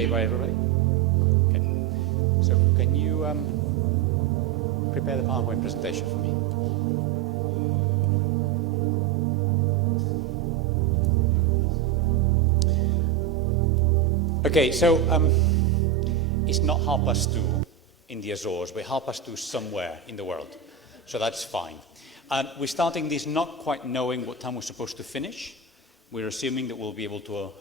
okay by everybody? Okay. So can you prepare the PowerPoint presentation for me? Okay, so it's not 2:30 in the Azores, but 2:30 somewhere in the world. So that's fine. We're starting this not quite knowing what time we're supposed to finish. We're assuming that we'll be able to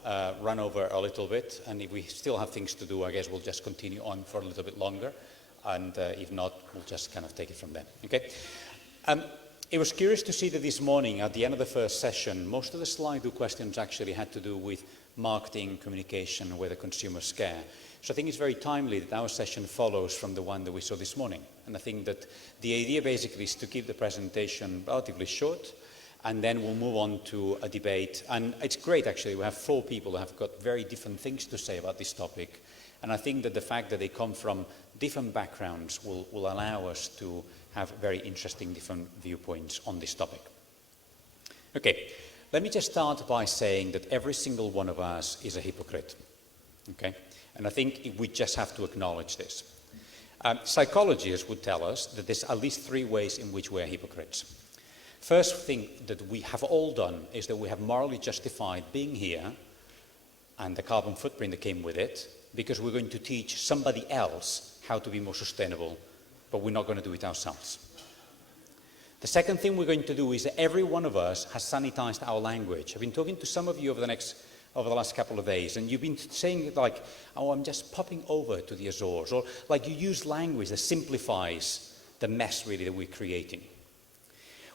run over a little bit, and if we still have things to do, I guess we'll just continue on for a little bit longer, and if not, we'll just kind of take it from there. Okay? It was curious to see that this morning, at the end of the first session, most of the Slido questions actually had to do with marketing, communication, where the consumers care. So I think it's very timely that our session follows from the one that we saw this morning. And I think that the idea basically is to keep the presentation relatively short, and then we'll move on to a debate. And it's great, actually. We have 4 people who have got very different things to say about this topic. And I think that the fact that they come from different backgrounds will allow us to have very interesting different viewpoints on this topic. Okay, let me just start by saying that every single one of us is a hypocrite. Okay? And I think we just have to acknowledge this. Psychologists would tell us that there's at least 3 ways in which we're hypocrites. First thing that we have all done is that we have morally justified being here and the carbon footprint that came with it, because we're going to teach somebody else how to be more sustainable, but we're not going to do it ourselves. The second thing we're going to do is that every one of us has sanitized our language. I've been talking to some of you over the last couple of days, and you've been saying like, oh, I'm just popping over to the Azores, or like you use language that simplifies the mess really that we're creating.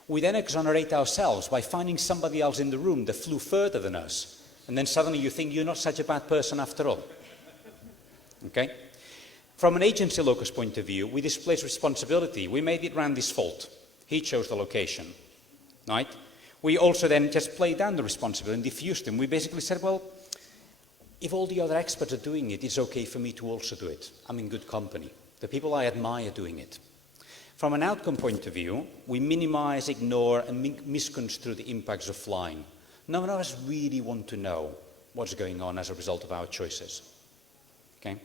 We then exonerate ourselves by finding somebody else in the room that flew further than us, and then suddenly you think you're not such a bad person after all. Okay? From an agency locus point of view, we displace responsibility. We made it Randy's fault. He chose the location, right? We also then just played down the responsibility and diffused them. We basically said, well, if all the other experts are doing it, it's okay for me to also do it. I'm in good company. The people I admire are doing it. From an outcome point of view, we minimize, ignore, and misconstrue the impacts of flying. None of us really want to know what's going on as a result of our choices. Okay?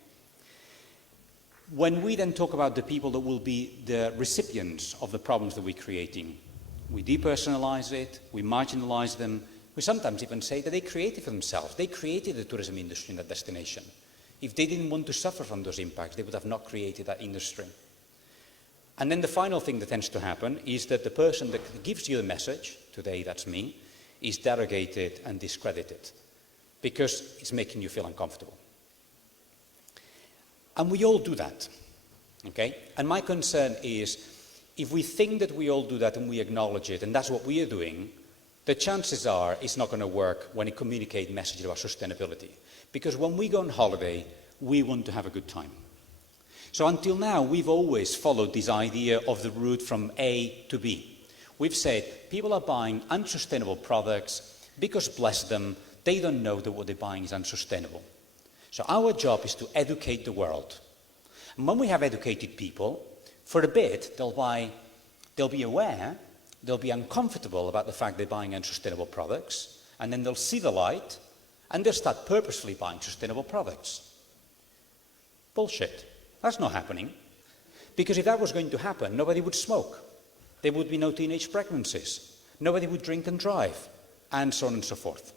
When we then talk about the people that will be the recipients of the problems that we're creating, we depersonalize it, we marginalize them, we sometimes even say that they created it for themselves. They created the tourism industry in that destination. If they didn't want to suffer from those impacts, they would have not created that industry. And then the final thing that tends to happen is that the person that gives you the message, today that's me, is derogated and discredited because it's making you feel uncomfortable. And we all do that, okay? And my concern is, if we think that we all do that and we acknowledge it, and that's what we are doing, the chances are it's not going to work when you communicate messages about sustainability. Because when we go on holiday, we want to have a good time. So until now, we've always followed this idea of the route from A to B. We've said people are buying unsustainable products because, bless them, they don't know that what they're buying is unsustainable. So our job is to educate the world. And when we have educated people, for a bit, they'll be aware, they'll be uncomfortable about the fact they're buying unsustainable products, and then they'll see the light, and they'll start purposefully buying sustainable products. Bullshit. That's not happening. Because if that was going to happen, nobody would smoke. There would be no teenage pregnancies. Nobody would drink and drive, and so on and so forth.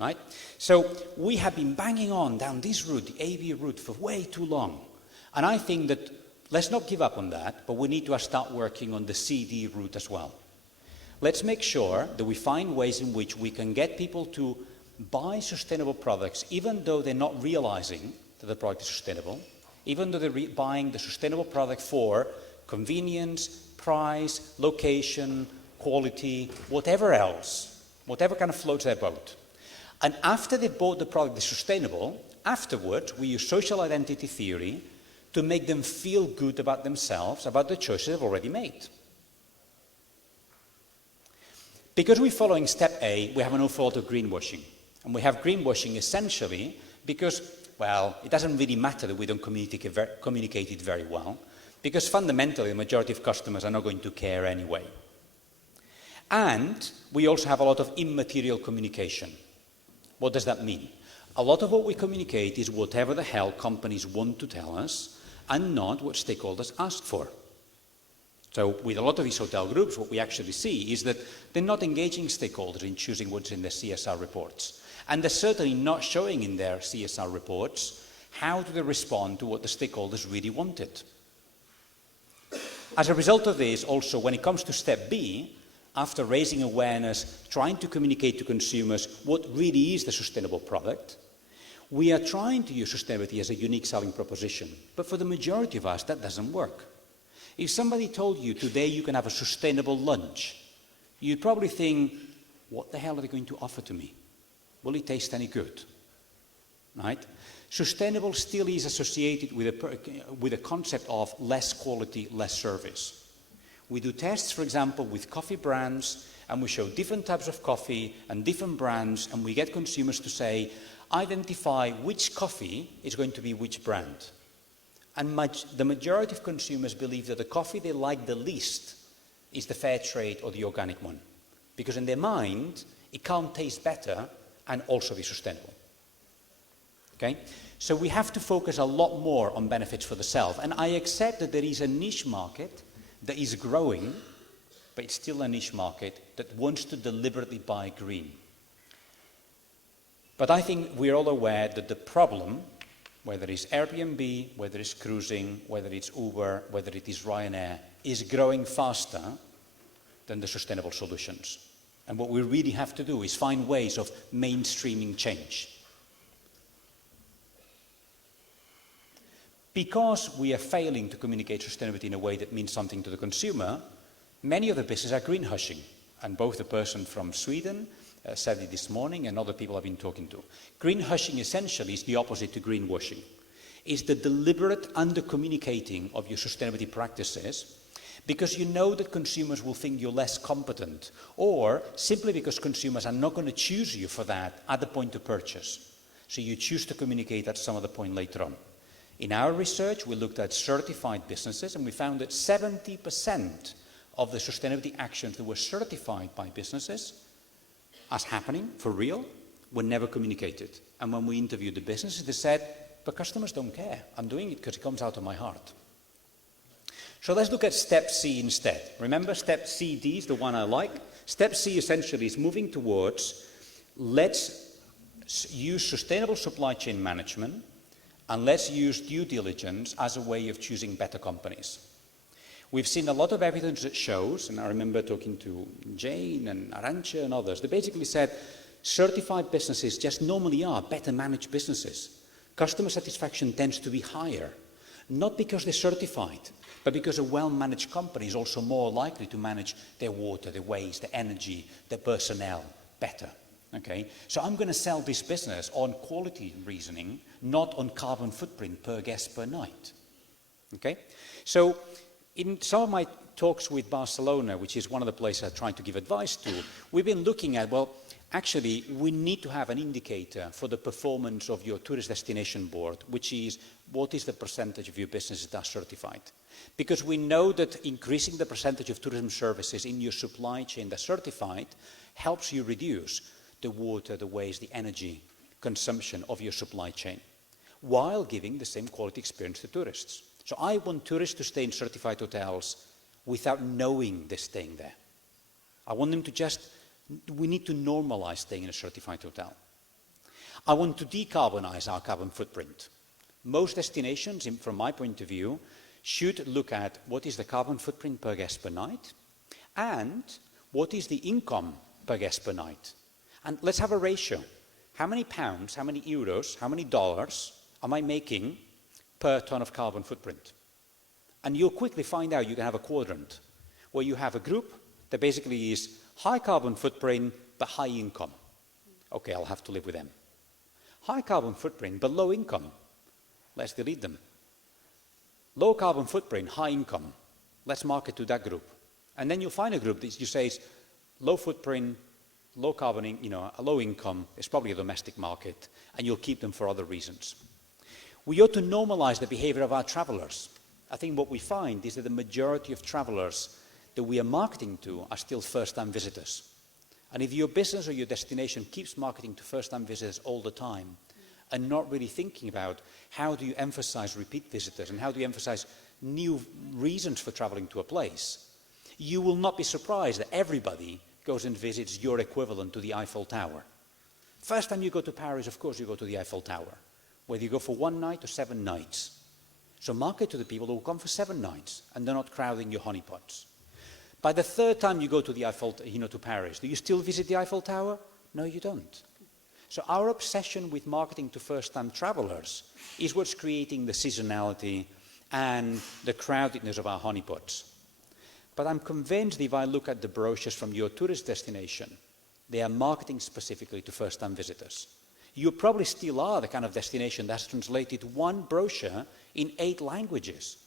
Right? So we have been banging on down this route, the AV route, for way too long. And I think that let's not give up on that, but we need to start working on the CD route as well. Let's make sure that we find ways in which we can get people to buy sustainable products, even though they're not realizing that the product is sustainable, even though they're buying the sustainable product for convenience, price, location, quality, whatever else, whatever kind of floats their boat. And after they've bought the product that's sustainable, afterwards we use social identity theory to make them feel good about themselves, about the choices they've already made. Because we're following step A, we have an awful lot of greenwashing. And we have greenwashing essentially because, well, it doesn't really matter that we don't communicate it very well, because fundamentally the majority of customers are not going to care anyway. And we also have a lot of immaterial communication. What does that mean? A lot of what we communicate is whatever the hell companies want to tell us and not what stakeholders ask for. So with a lot of these hotel groups, what we actually see is that they're not engaging stakeholders in choosing what's in their CSR reports. And they're certainly not showing in their CSR reports how do they respond to what the stakeholders really wanted. As a result of this, also, when it comes to step B, after raising awareness, trying to communicate to consumers what really is the sustainable product, we are trying to use sustainability as a unique selling proposition. But for the majority of us, that doesn't work. If somebody told you today you can have a sustainable lunch, you'd probably think, what the hell are they going to offer to me? Will it taste any good? Right? Sustainable still is associated with a concept of less quality, less service. We do tests, for example, with coffee brands, and we show different types of coffee and different brands, and we get consumers to say, identify which coffee is going to be which brand. And the majority of consumers believe that the coffee they like the least is the fair trade or the organic one. Because in their mind, it can't taste better and also be sustainable. Okay? So we have to focus a lot more on benefits for the self. And I accept that there is a niche market that is growing, but it's still a niche market that wants to deliberately buy green. But I think we're all aware that the problem, whether it's Airbnb, whether it's cruising, whether it's Uber, whether it is Ryanair, is growing faster than the sustainable solutions. And what we really have to do is find ways of mainstreaming change. Because we are failing to communicate sustainability in a way that means something to the consumer, many of the businesses are greenwashing. And both the person from Sweden said it this morning and other people I've been talking to. Greenwashing essentially is the opposite to greenwashing. It's the deliberate under-communicating of your sustainability practices because you know that consumers will think you're less competent, or simply because consumers are not going to choose you for that at the point of purchase. So you choose to communicate at some other point later on. In our research, we looked at certified businesses, and we found that 70% of the sustainability actions that were certified by businesses as happening for real were never communicated. And when we interviewed the businesses, they said, but customers don't care. I'm doing it because it comes out of my heart. So let's look at step C instead. Remember, step CD is the one I like. Step C essentially is moving towards, let's use sustainable supply chain management and let's use due diligence as a way of choosing better companies. We've seen a lot of evidence that shows, and I remember talking to Jane and Arantxa and others, they basically said certified businesses just normally are better managed businesses. Customer satisfaction tends to be higher, not because they're certified, but because a well-managed company is also more likely to manage their water, their waste, their energy, their personnel better. Okay? So I'm going to sell this business on quality reasoning, not on carbon footprint per guest per night. Okay? So in some of my talks with Barcelona, which is one of the places I'm trying to give advice to, we've been looking at, well, actually, we need to have an indicator for the performance of your tourist destination board, which is what is the percentage of your business that are certified. Because we know that increasing the percentage of tourism services in your supply chain that's certified helps you reduce the water, the waste, the energy consumption of your supply chain, while giving the same quality experience to tourists. So I want tourists to stay in certified hotels without knowing they're staying there. I want them to we need to normalize staying in a certified hotel. I want to decarbonize our carbon footprint. Most destinations, from my point of view, should look at what is the carbon footprint per guest per night and what is the income per guest per night. And let's have a ratio. How many pounds, how many euros, how many dollars am I making per ton of carbon footprint? And you'll quickly find out you can have a quadrant where you have a group that basically is high carbon footprint but high income. Okay, I'll have to live with them. High carbon footprint but low income. Let's delete them. Low carbon footprint, high income. Let's market to that group. And then you'll find a group that you say is low footprint, low carbon, a low income. It's probably a domestic market, and you'll keep them for other reasons. We ought to normalize the behavior of our travelers. I think what we find is that the majority of travelers that we are marketing to are still first-time visitors. And if your business or your destination keeps marketing to first-time visitors all the time, and not really thinking about how do you emphasize repeat visitors and how do you emphasize new reasons for traveling to a place, you will not be surprised that everybody goes and visits your equivalent to the Eiffel Tower. First time you go to Paris, of course, you go to the Eiffel Tower, whether you go for 1 night or 7 nights. So market to the people who will come for 7 nights, and they're not crowding your honeypots. By the 3rd time you go to the Eiffel, to Paris, do you still visit the Eiffel Tower? No, you don't. So our obsession with marketing to first-time travelers is what's creating the seasonality and the crowdedness of our honeypots. But I'm convinced if I look at the brochures from your tourist destination, they are marketing specifically to first-time visitors. You probably still are the kind of destination that's translated 1 brochure in 8 languages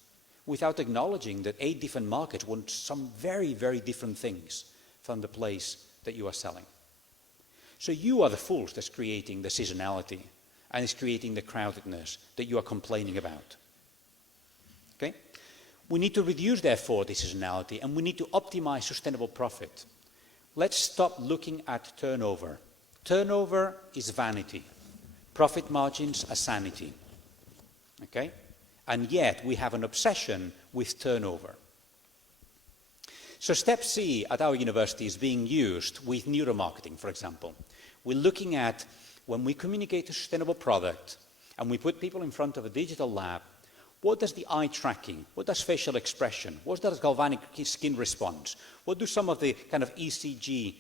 without acknowledging that 8 different markets want some very, very different things from the place that you are selling. So you are the fools that's creating the seasonality and is creating the crowdedness that you are complaining about. Okay? We need to reduce, therefore, the seasonality, and we need to optimize sustainable profit. Let's stop looking at turnover. Turnover is vanity. Profit margins are sanity. Okay? And yet we have an obsession with turnover. So step C at our university is being used with neuromarketing, for example. We're looking at when we communicate a sustainable product and we put people in front of a digital lab, what does the eye tracking, what does facial expression, what does galvanic skin response, what do some of the kind of ECG,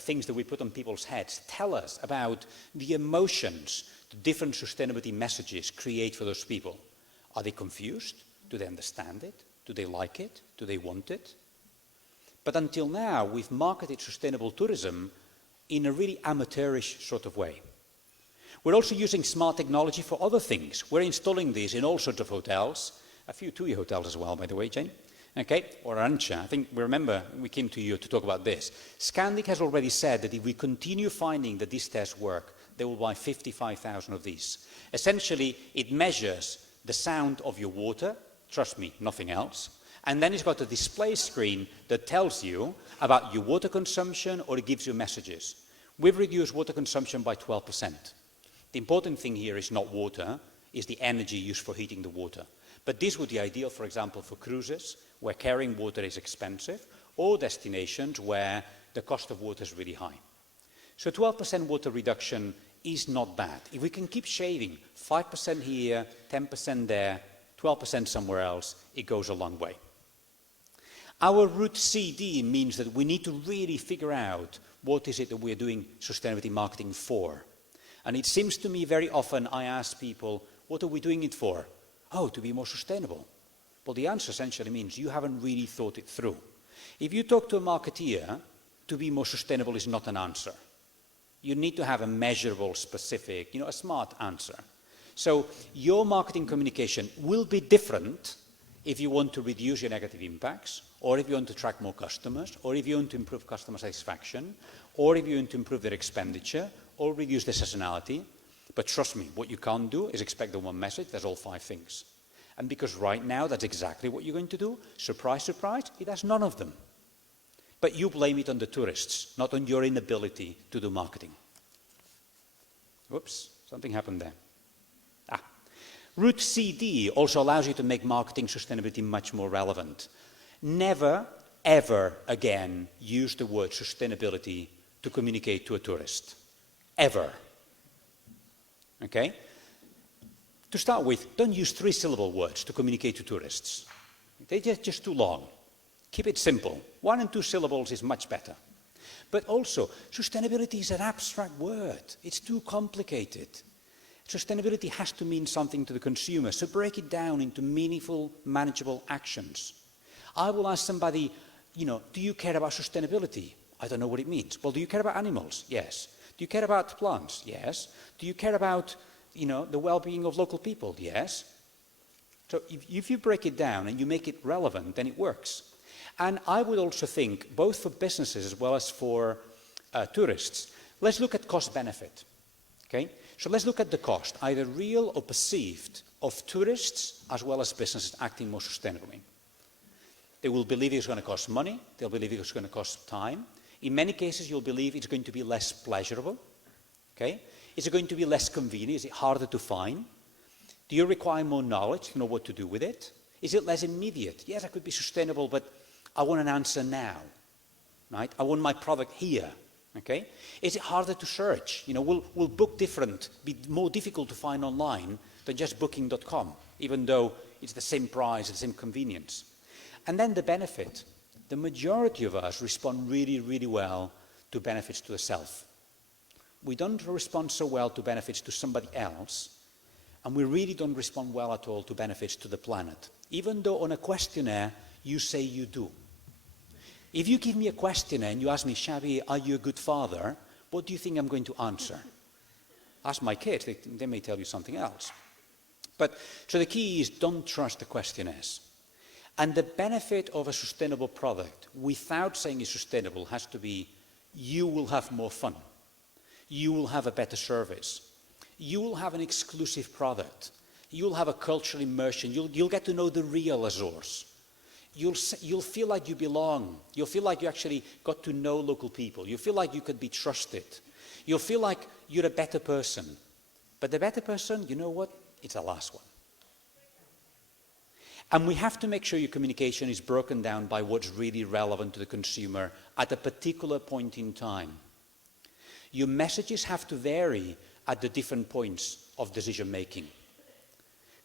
things that we put on people's heads tell us about the emotions the different sustainability messages create for those people? Are they confused? Do they understand it? Do they like it? Do they want it? But until now, we've marketed sustainable tourism in a really amateurish sort of way. We're also using smart technology for other things. We're installing these in all sorts of hotels, a few TUI hotels as well, by the way, Jane, okay, or Arancha. I think we remember we came to you to talk about this. Scandic has already said that if we continue finding that these tests work, they will buy 55,000 of these. Essentially, it measures the sound of your water, trust me, nothing else, and then it's got a display screen that tells you about your water consumption, or it gives you messages. We've reduced water consumption by 12%. The important thing here is not water, is the energy used for heating the water. But this would be ideal, for example, for cruises, where carrying water is expensive, or destinations where the cost of water is really high. So 12% water reduction is not bad. If we can keep shaving 5% here, 10% there, 12% somewhere else, it goes a long way. Our route CD means that we need to really figure out what is it that we're doing sustainability marketing for. And it seems to me very often I ask people, what are we doing it for? Oh, to be more sustainable. Well, the answer essentially means you haven't really thought it through. If you talk to a marketeer, to be more sustainable is not an answer. You need to have a measurable, specific, a smart answer. So your marketing communication will be different if you want to reduce your negative impacts, or if you want to attract more customers, or if you want to improve customer satisfaction, or if you want to improve their expenditure, or reduce their seasonality. But trust me, what you can't do is expect the one message, there's all 5 things. And because right now that's exactly what you're going to do, surprise, surprise, it has none of them. But you blame it on the tourists, not on your inability to do marketing. Whoops, something happened there. Route CD also allows you to make marketing sustainability much more relevant. Never, ever again use the word sustainability to communicate to a tourist. Ever. Okay? To start with, don't use 3-syllable words to communicate to tourists. They're just too long. Keep it simple. 1 and 2 syllables is much better. But also, sustainability is an abstract word. It's too complicated. Sustainability has to mean something to the consumer, so break it down into meaningful, manageable actions. I will ask somebody, do you care about sustainability? I don't know what it means. Well, do you care about animals? Yes. Do you care about plants? Yes. Do you care about, the well-being of local people? Yes. So if you break it down and you make it relevant, then it works. And I would also think, both for businesses as well as for tourists, let's look at cost-benefit. Okay? So let's look at the cost, either real or perceived, of tourists as well as businesses acting more sustainably. They will believe it's going to cost money. They'll believe it's going to cost time. In many cases, you'll believe it's going to be less pleasurable. Okay? Is it going to be less convenient? Is it harder to find? Do you require more knowledge to know what to do with it? Is it less immediate? Yes, I could be sustainable, but I want an answer now, right? I want my product here, okay? Is it harder to search? You know, will book different be more difficult to find online than just booking.com, even though it's the same price, the same convenience? And then the benefit. The majority of us respond really, really well to benefits to the self. We don't respond so well to benefits to somebody else, and we really don't respond well at all to benefits to the planet, even though on a questionnaire you say you do. If you give me a questionnaire and you ask me, Xavier, are you a good father? What do you think I'm going to answer? Ask my kids, they may tell you something else. But so the key is don't trust the questionnaires. And the benefit of a sustainable product, without saying it's sustainable, has to be you will have more fun. You will have a better service. You will have an exclusive product. You'll have a cultural immersion. You'll get to know the real Azores. You'll feel like you belong. You'll feel like you actually got to know local people. You'll feel like you could be trusted. You'll feel like you're a better person. But the better person, you know what? It's the last one. And we have to make sure your communication is broken down by what's really relevant to the consumer at a particular point in time. Your messages have to vary at the different points of decision making.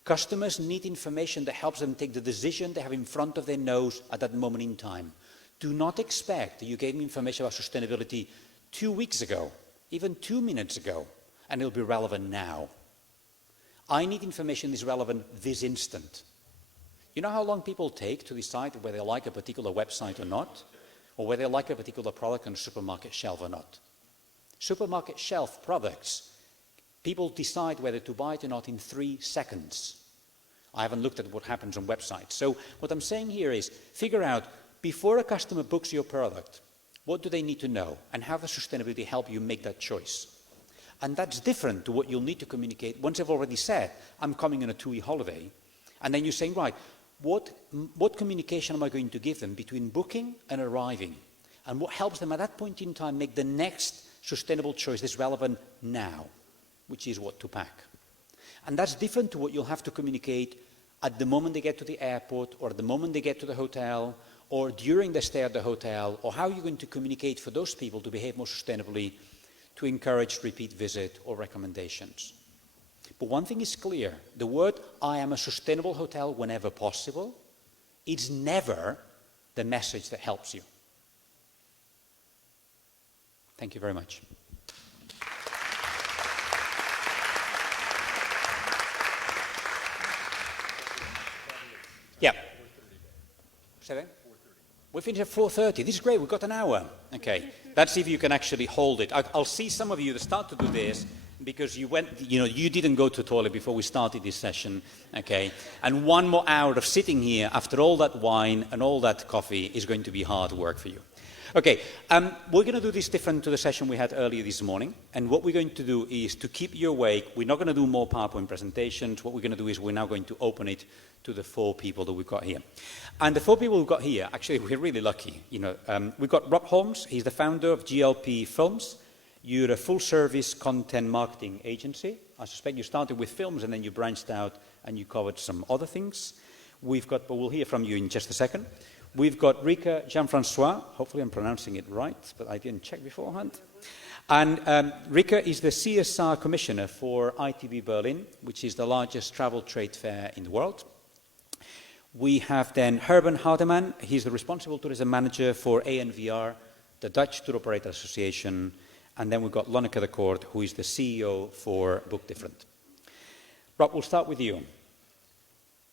Customers need information that helps them take the decision they have in front of their nose at that moment in time. Do not expect that you gave me information about sustainability 2 weeks ago, even 2 minutes ago, and it'll be relevant now. I need information that is relevant this instant. You know how long people take to decide whether they like a particular website or not, or whether they like a particular product on a supermarket shelf or not? Supermarket shelf products, people decide whether to buy it or not in 3 seconds. I haven't looked at what happens on websites. So what I'm saying here is figure out, before a customer books your product, what do they need to know, and how does sustainability help you make that choice? And that's different to what you'll need to communicate once they've already said, I'm coming on a 2-week holiday, and then you're saying, right, what communication am I going to give them between booking and arriving? And what helps them at that point in time make the next sustainable choice that's relevant now, which is what to pack. And that's different to what you'll have to communicate at the moment they get to the airport, or at the moment they get to the hotel, or during their stay at the hotel, or how you're going to communicate for those people to behave more sustainably, to encourage repeat visit or recommendations. But one thing is clear, the word I am a sustainable hotel whenever possible, it's never the message that helps you. Thank you very much. Yeah. 7? We finish at 4:30. This is great. We've got an hour. Okay. Let's see if you can actually hold it. I'll see some of you that start to do this because you didn't go to the toilet before we started this session. Okay. And 1 more hour of sitting here after all that wine and all that coffee is going to be hard work for you. Okay, we're going to do this different to the session we had earlier this morning. And what we're going to do is to keep you awake. We're not going to do more PowerPoint presentations. What we're going to do is we're now going to open it to the 4 people that we've got here. And the 4 people we've got here, actually, we're really lucky. We've got Rob Holmes. He's the founder of GLP Films. You're a full-service content marketing agency. I suspect you started with films and then you branched out and you covered some other things. But we'll hear from you in just a second. We've got Rika, Jean-Francois, hopefully I'm pronouncing it right, but I didn't check beforehand. And Rika is the CSR Commissioner for ITB Berlin, which is the largest travel trade fair in the world. We have then Gerben Hardeman. He's the responsible tourism manager for ANVR, the Dutch Tour Operator Association. And then we've got Lonneke de Kort, who is the CEO for Book Different. Rob, we'll start with you.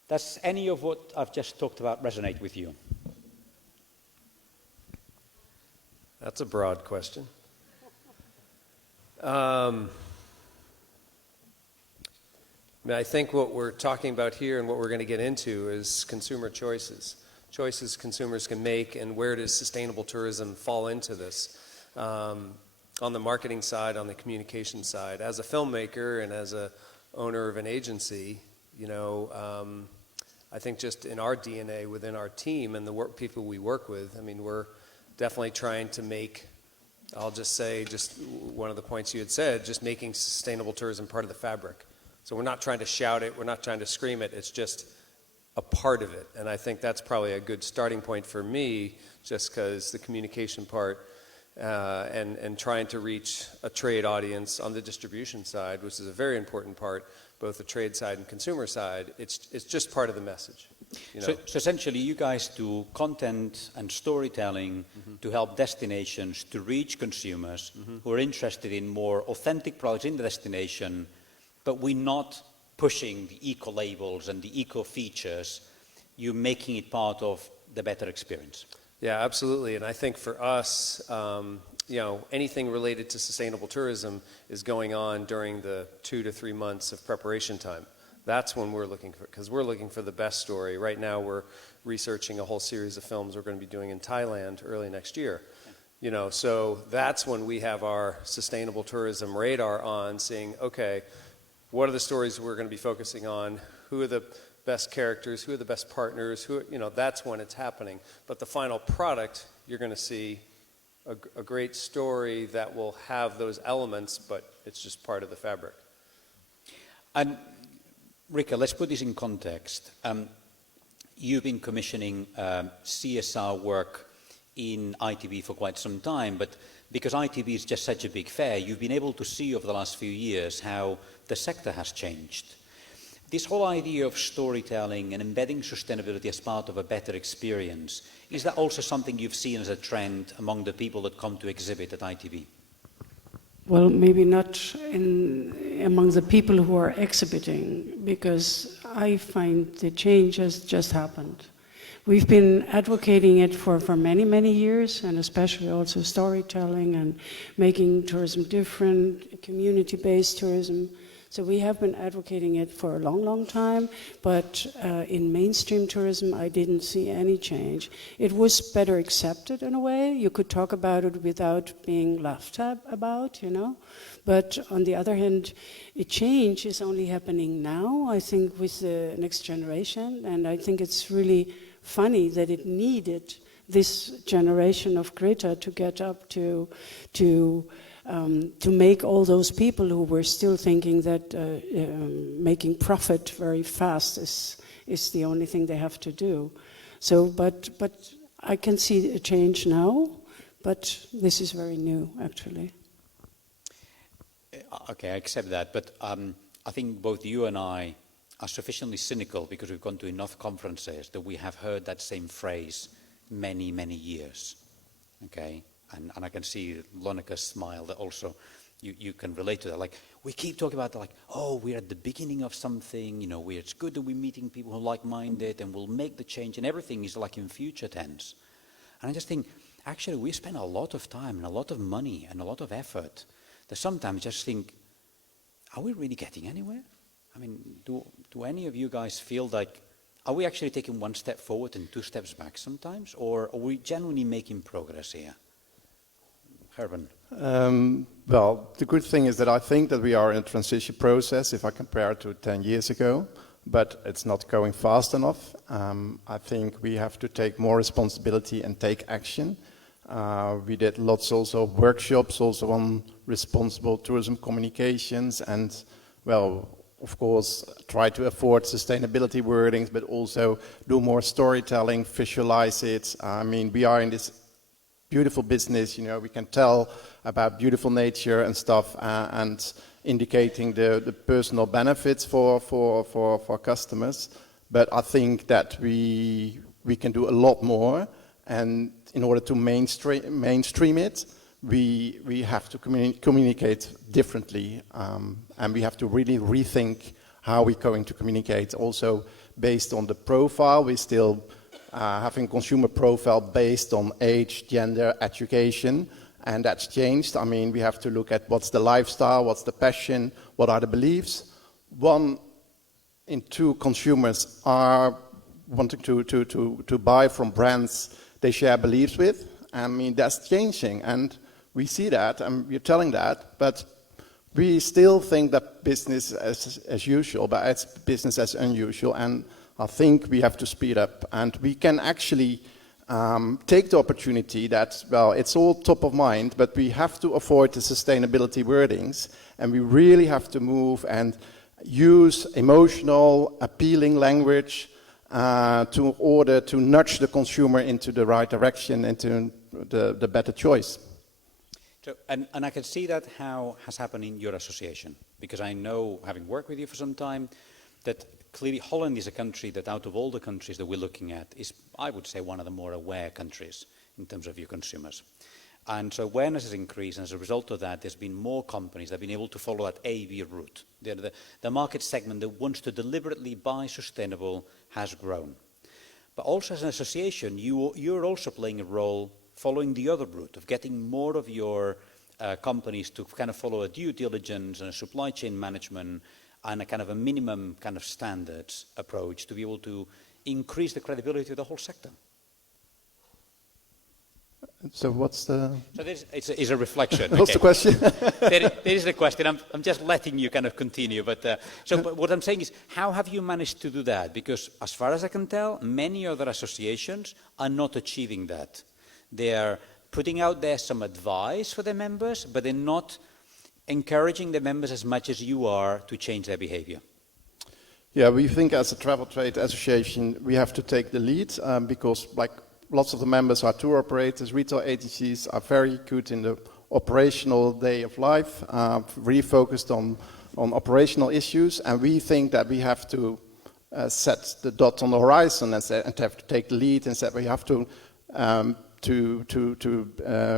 Does any of what I've just talked about resonate with you? That's a broad question. I think what we're talking about here and what we're going to get into is consumer choices. Choices consumers can make, and where does sustainable tourism fall into this? On the marketing side, on the communication side. As a filmmaker and as a owner of an agency, I think just in our DNA within our team and the people we work with, we're definitely trying to make I'll just say, just one of the points you had said, just making sustainable tourism part of the fabric. So we're not trying to shout it, we're not trying to scream it, it's just a part of it. And I think that's probably a good starting point for me, just because the communication part and trying to reach a trade audience on the distribution side, which is a very important part, both the trade side and consumer side, it's just part of the message. You know? So essentially you guys do content and storytelling to help destinations to reach consumers who are interested in more authentic products in the destination, but we're not pushing the eco-labels and the eco-features, you're making it part of the better experience. Yeah, absolutely. And I think for us, you know, anything related to sustainable tourism is going on during the 2 to 3 months of preparation time. That's when we're looking for, because we're looking for the best story. Right now we're researching a whole series of films we're going to be doing in Thailand early next year. You know, so that's when we have our sustainable tourism radar on, seeing, okay, what are the stories we're going to be focusing on? Who are the best characters? Who are the best partners? Who, you know, that's when it's happening. But the final product, you're going to see a great story that will have those elements, but it's just part of the fabric. And Rika, let's put this in context. You've been commissioning CSR work in ITB for quite some time, but because ITB is just such a big fair, you've been able to see over the last few years how the sector has changed. This whole idea of storytelling and embedding sustainability as part of a better experience, is that also something you've seen as a trend among the people that come to exhibit at ITB? Well, maybe not among the people who are exhibiting, because I find the change has just happened. We've been advocating it for many, many years, and especially also storytelling and making tourism different, community-based tourism. So we have been advocating it for a long, long time, but in mainstream tourism, I didn't see any change. It was better accepted in a way. You could talk about it without being laughed about, you know. But on the other hand, a change is only happening now, I think, with the next generation, and I think it's really funny that it needed this generation of Greta to get up to make all those people who were still thinking that making profit very fast is the only thing they have to do. So, but I can see a change now, but this is very new, actually. Okay, I accept that, but I think both you and I are sufficiently cynical, because we've gone to enough conferences, that we have heard that same phrase many, many years. Okay? And I can see Lonneke's smile that also you can relate to that. Like, we keep talking about, like, oh, we're at the beginning of something, you know, it's good that we're meeting people who are like-minded and we'll make the change, and everything is like in future tense. And I just think, actually, we spend a lot of time and a lot of money and a lot of effort that sometimes just think, are we really getting anywhere? I mean, do any of you guys feel like, are we actually taking one step forward and 2 steps back sometimes? Or are we genuinely making progress here? Gerben. Well, the good thing is that I think that we are in a transition process if I compare it to 10 years ago, but it's not going fast enough. I think we have to take more responsibility and take action. We did lots also of workshops also on responsible tourism communications and, well, of course, try to afford sustainability wordings, but also do more storytelling, visualize it. I mean, we are in this beautiful business, you know, we can tell about beautiful nature and stuff, and indicating the personal benefits for customers. But I think that we can do a lot more, and in order to mainstream it, we have to communicate differently, and we have to really rethink how we're going to communicate. Also, based on the profile, we still having consumer profile based on age, gender, education, and that's changed. I mean, we have to look at what's the lifestyle, what's the passion, what are the beliefs. 1 in 2 consumers are wanting to buy from brands they share beliefs with. I mean, that's changing, and we see that, and we're telling that, but we still think that business as usual, but it's business as unusual, and I think we have to speed up, and we can actually take the opportunity that, well, it's all top of mind, but we have to avoid the sustainability wordings, and we really have to move and use emotional, appealing language to order to nudge the consumer into the right direction, into the better choice. So, and I can see that how has happened in your association, because I know, having worked with you for some time, that clearly Holland is a country that out of all the countries that we're looking at is, I would say, one of the more aware countries in terms of your consumers. And so awareness has increased, and as a result of that, there's been more companies that have been able to follow that AV route. The market segment that wants to deliberately buy sustainable has grown. But also as an association, you're also playing a role following the other route of getting more of your companies to kind of follow a due diligence and a supply chain management and a kind of a minimum kind of standards approach to be able to increase the credibility of the whole sector. So what's the... So it's a reflection. What's okay. the question? there is the question. I'm just letting you kind of continue. But what I'm saying is, how have you managed to do that? Because as far as I can tell, many other associations are not achieving that. They are putting out there some advice for their members, but they're not encouraging the members as much as you are to change their behavior. Yeah, we think as a travel trade association, we have to take the lead because, like, lots of the members are tour operators, retail agencies are very good in the operational day of life, really focused on operational issues, and we think that we have to set the dot on the horizon and have to take the lead and say we have to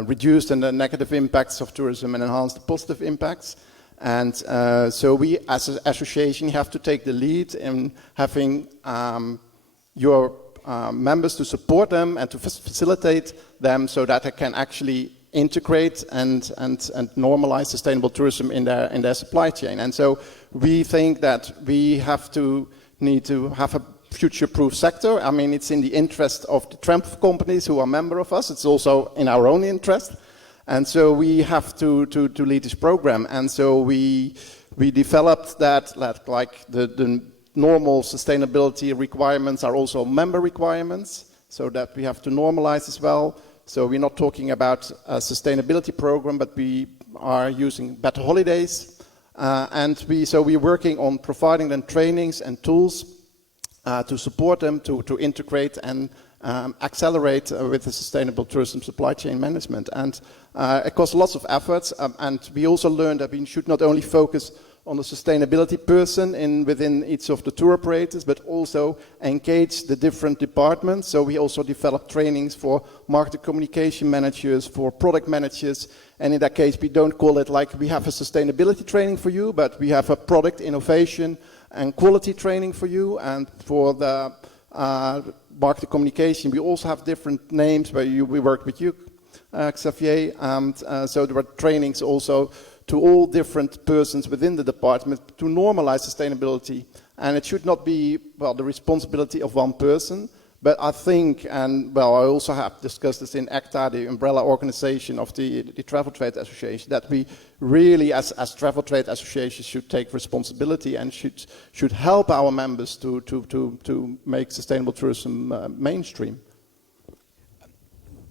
reduce the negative impacts of tourism and enhance the positive impacts. And so we, as an association, have to take the lead in having your members to support them and to facilitate them so that they can actually integrate and normalize sustainable tourism in their supply chain. And so we think that we need to have a future-proof sector. I mean, it's in the interest of the tramp companies who are member of us. It's also in our own interest. And so we have to lead this program. And so we developed that, like the normal sustainability requirements are also member requirements, so that we have to normalize as well. So we're not talking about a sustainability program, but we are using better holidays. So we're working on providing them trainings and tools to support them to integrate and accelerate with the sustainable tourism supply chain management. And it costs lots of efforts, and we also learned that we should not only focus on the sustainability person within each of the tour operators, but also engage the different departments. So we also developed trainings for marketing communication managers, for product managers, and in that case we don't call it like we have a sustainability training for you, but we have a product innovation and quality training for you. And for the marketing communication, we also have different names where we work with you, Xavier, and so there were trainings also to all different persons within the department to normalize sustainability. And it should not be, well, the responsibility of one person, but I think, and well, I also have discussed this in ACTA, the umbrella organization of the Travel Trade Association, that we really, as travel trade associations, should take responsibility and should help our members to make sustainable tourism mainstream.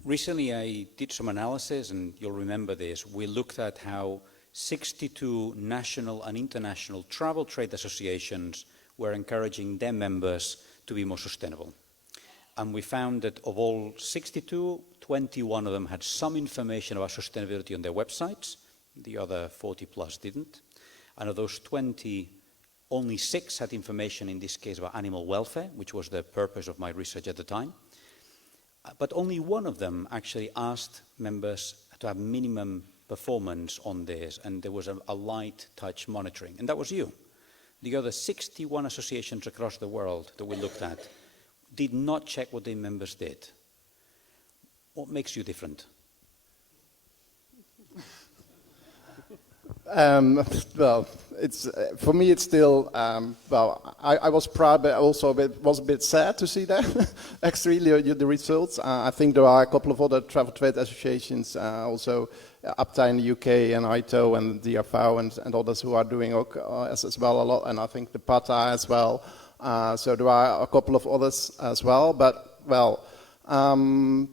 Recently I did some analysis, and you'll remember this. We looked at how 62 national and international travel trade associations were encouraging their members to be more sustainable. And we found that of all 62, 21 of them had some information about sustainability on their websites. The other 40 plus didn't. And of those 20, only 6 had information, in this case, about animal welfare, which was the purpose of my research at the time. But only one of them actually asked members to have minimum performance on this, and there was a light touch monitoring, and that was you. The other 61 associations across the world that we looked at did not check what their members did. What makes you different? Well, it's for me. It's still well. I was proud, but also was a bit sad to see that. Actually, the results. I think there are a couple of other travel trade associations, also UPTA in the UK and ITO and DFO and others who are doing as well a lot. And I think the PATA as well. So there are a couple of others as well. But well, I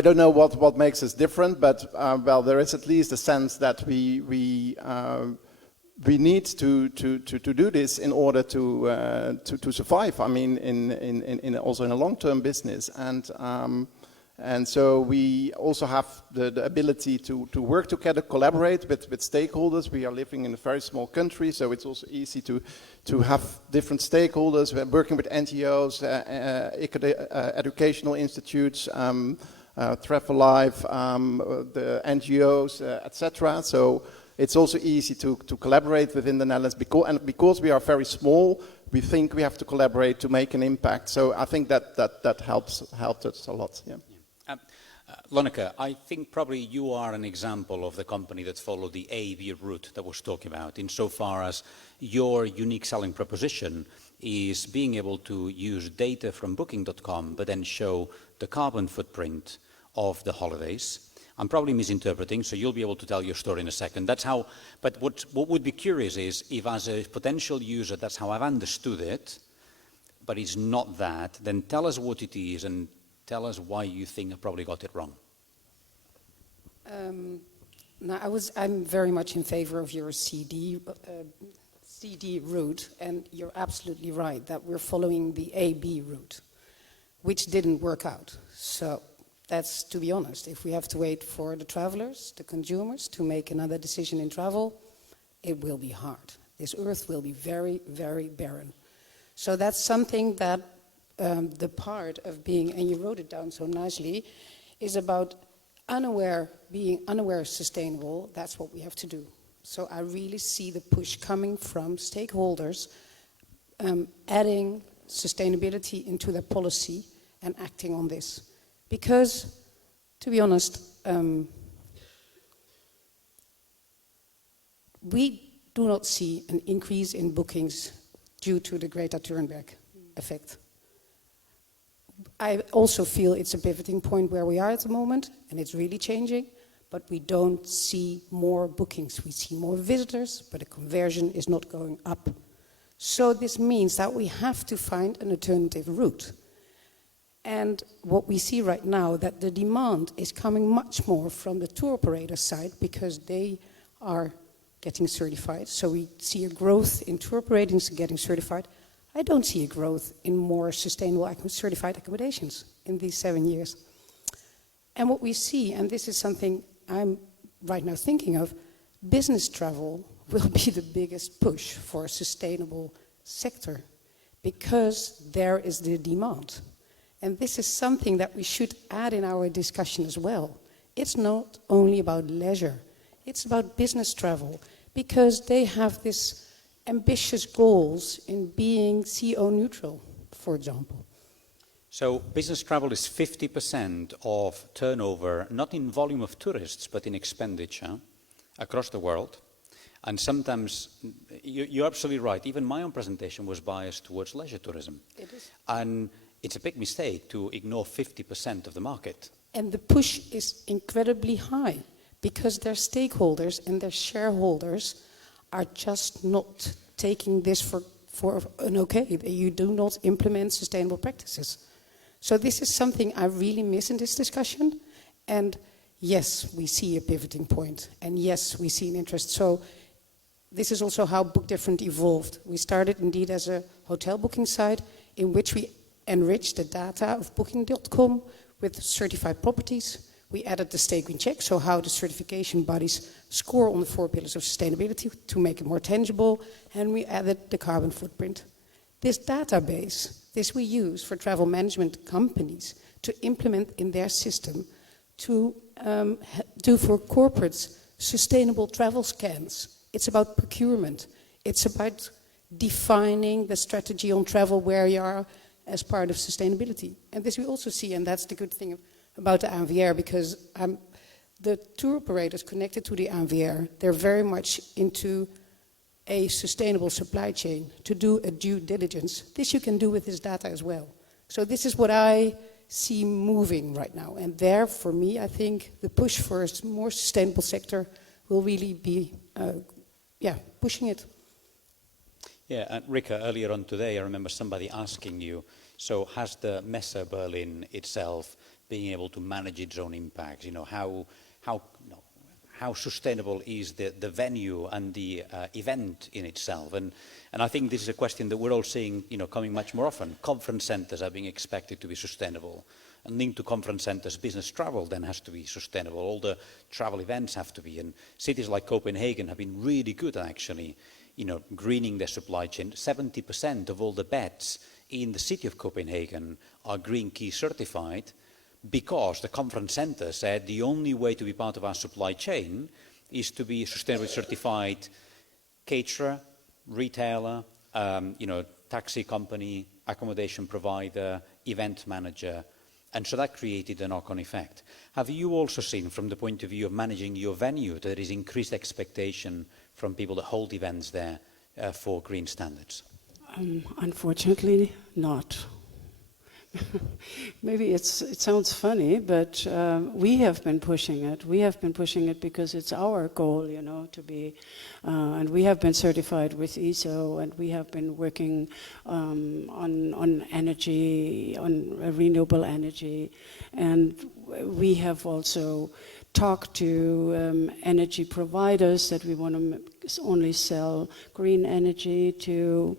don't know what makes us different, but well, there is at least a sense that we need to do this in order to survive. I mean, in also in a long-term business, and so we also have the ability to work together, collaborate with stakeholders. We are living in a very small country, so it's also easy to have different stakeholders. We're working with NGOs, educational institutes, Travel Life, the NGOs, etc. So it's also easy to collaborate within the Netherlands, because we are very small, we think we have to collaborate to make an impact. So I think that helped us a lot. Yeah. Lonneke, I think probably you are an example of the company that followed the A-B route that was talking about, insofar as your unique selling proposition is being able to use data from Booking.com, but then show the carbon footprint of the holidays. I'm probably misinterpreting, so you'll be able to tell your story in a second. That's how. But what would be curious is if, as a potential user, that's how I've understood it, but it's not that. Then tell us what it is and tell us why you think I probably got it wrong. I'm very much in favor of your CD route, and you're absolutely right that we're following the AB route, which didn't work out. So that's, to be honest, if we have to wait for the travelers, the consumers, to make another decision in travel, it will be hard. This earth will be very, very barren. So that's something that the part of being, and you wrote it down so nicely, is about being unaware sustainable. That's what we have to do. So I really see the push coming from stakeholders, adding sustainability into their policy and acting on this. Because, to be honest, we do not see an increase in bookings due to the Greta Thunberg effect. I also feel it's a pivoting point where we are at the moment, and it's really changing, but we don't see more bookings. We see more visitors, but the conversion is not going up. So this means that we have to find an alternative route. And what we see right now, that the demand is coming much more from the tour operator side, because they are getting certified. So we see a growth in tour operators getting certified. I don't see a growth in more sustainable certified accommodations in these 7 years. And what we see, and this is something I'm right now thinking of, business travel will be the biggest push for a sustainable sector, because there is the demand. And this is something that we should add in our discussion as well. It's not only about leisure, it's about business travel, because they have this ambitious goals in being CO neutral, for example. So business travel is 50% of turnover, not in volume of tourists, but in expenditure across the world. And sometimes, you're absolutely right, even my own presentation was biased towards leisure tourism. It is. And it's a big mistake to ignore 50% of the market. And the push is incredibly high, because their stakeholders and their shareholders are just not taking this for an okay. You do not implement sustainable practices. So this is something I really miss in this discussion. And yes, we see a pivoting point. And yes, we see an interest. So this is also how Book Different evolved. We started indeed as a hotel booking site in which we enriched the data of Booking.com with certified properties. We added the stake and check, so how the certification bodies score on the 4 pillars of sustainability to make it more tangible, and we added the carbon footprint. This database, this we use for travel management companies to implement in their system to do for corporates sustainable travel scans. It's about procurement. It's about defining the strategy on travel where you are as part of sustainability. And this we also see, and that's the good thing about the ANVR, because the tour operators connected to the ANVR, they're very much into a sustainable supply chain, to do a due diligence. This you can do with this data as well. So this is what I see moving right now. And there, for me, I think the push for a more sustainable sector will really be, pushing it. Yeah, and Rika, earlier on today, I remember somebody asking you, So has the Messe Berlin itself being able to manage its own impacts? You know, how sustainable is the venue and the event in itself? And I think this is a question that we're all seeing, you know, coming much more often. Conference centres are being expected to be sustainable. And linked to conference centres, business travel then has to be sustainable. All the travel events have to be. And cities like Copenhagen have been really good at actually, you know, greening their supply chain. 70% of all the beds in the city of Copenhagen are Green Key certified, because the conference centre said the only way to be part of our supply chain is to be sustainably certified caterer, retailer, you know, taxi company, accommodation provider, event manager. And so that created a knock-on effect. Have you also seen, from the point of view of managing your venue, that there is increased expectation from people that hold events there for green standards? Unfortunately, not. Maybe it sounds funny, but we have been pushing it. We have been pushing it because it's our goal, you know, to be, and we have been certified with ISO, and we have been working on energy, on renewable energy, and we have also talked to energy providers that we want to only sell green energy to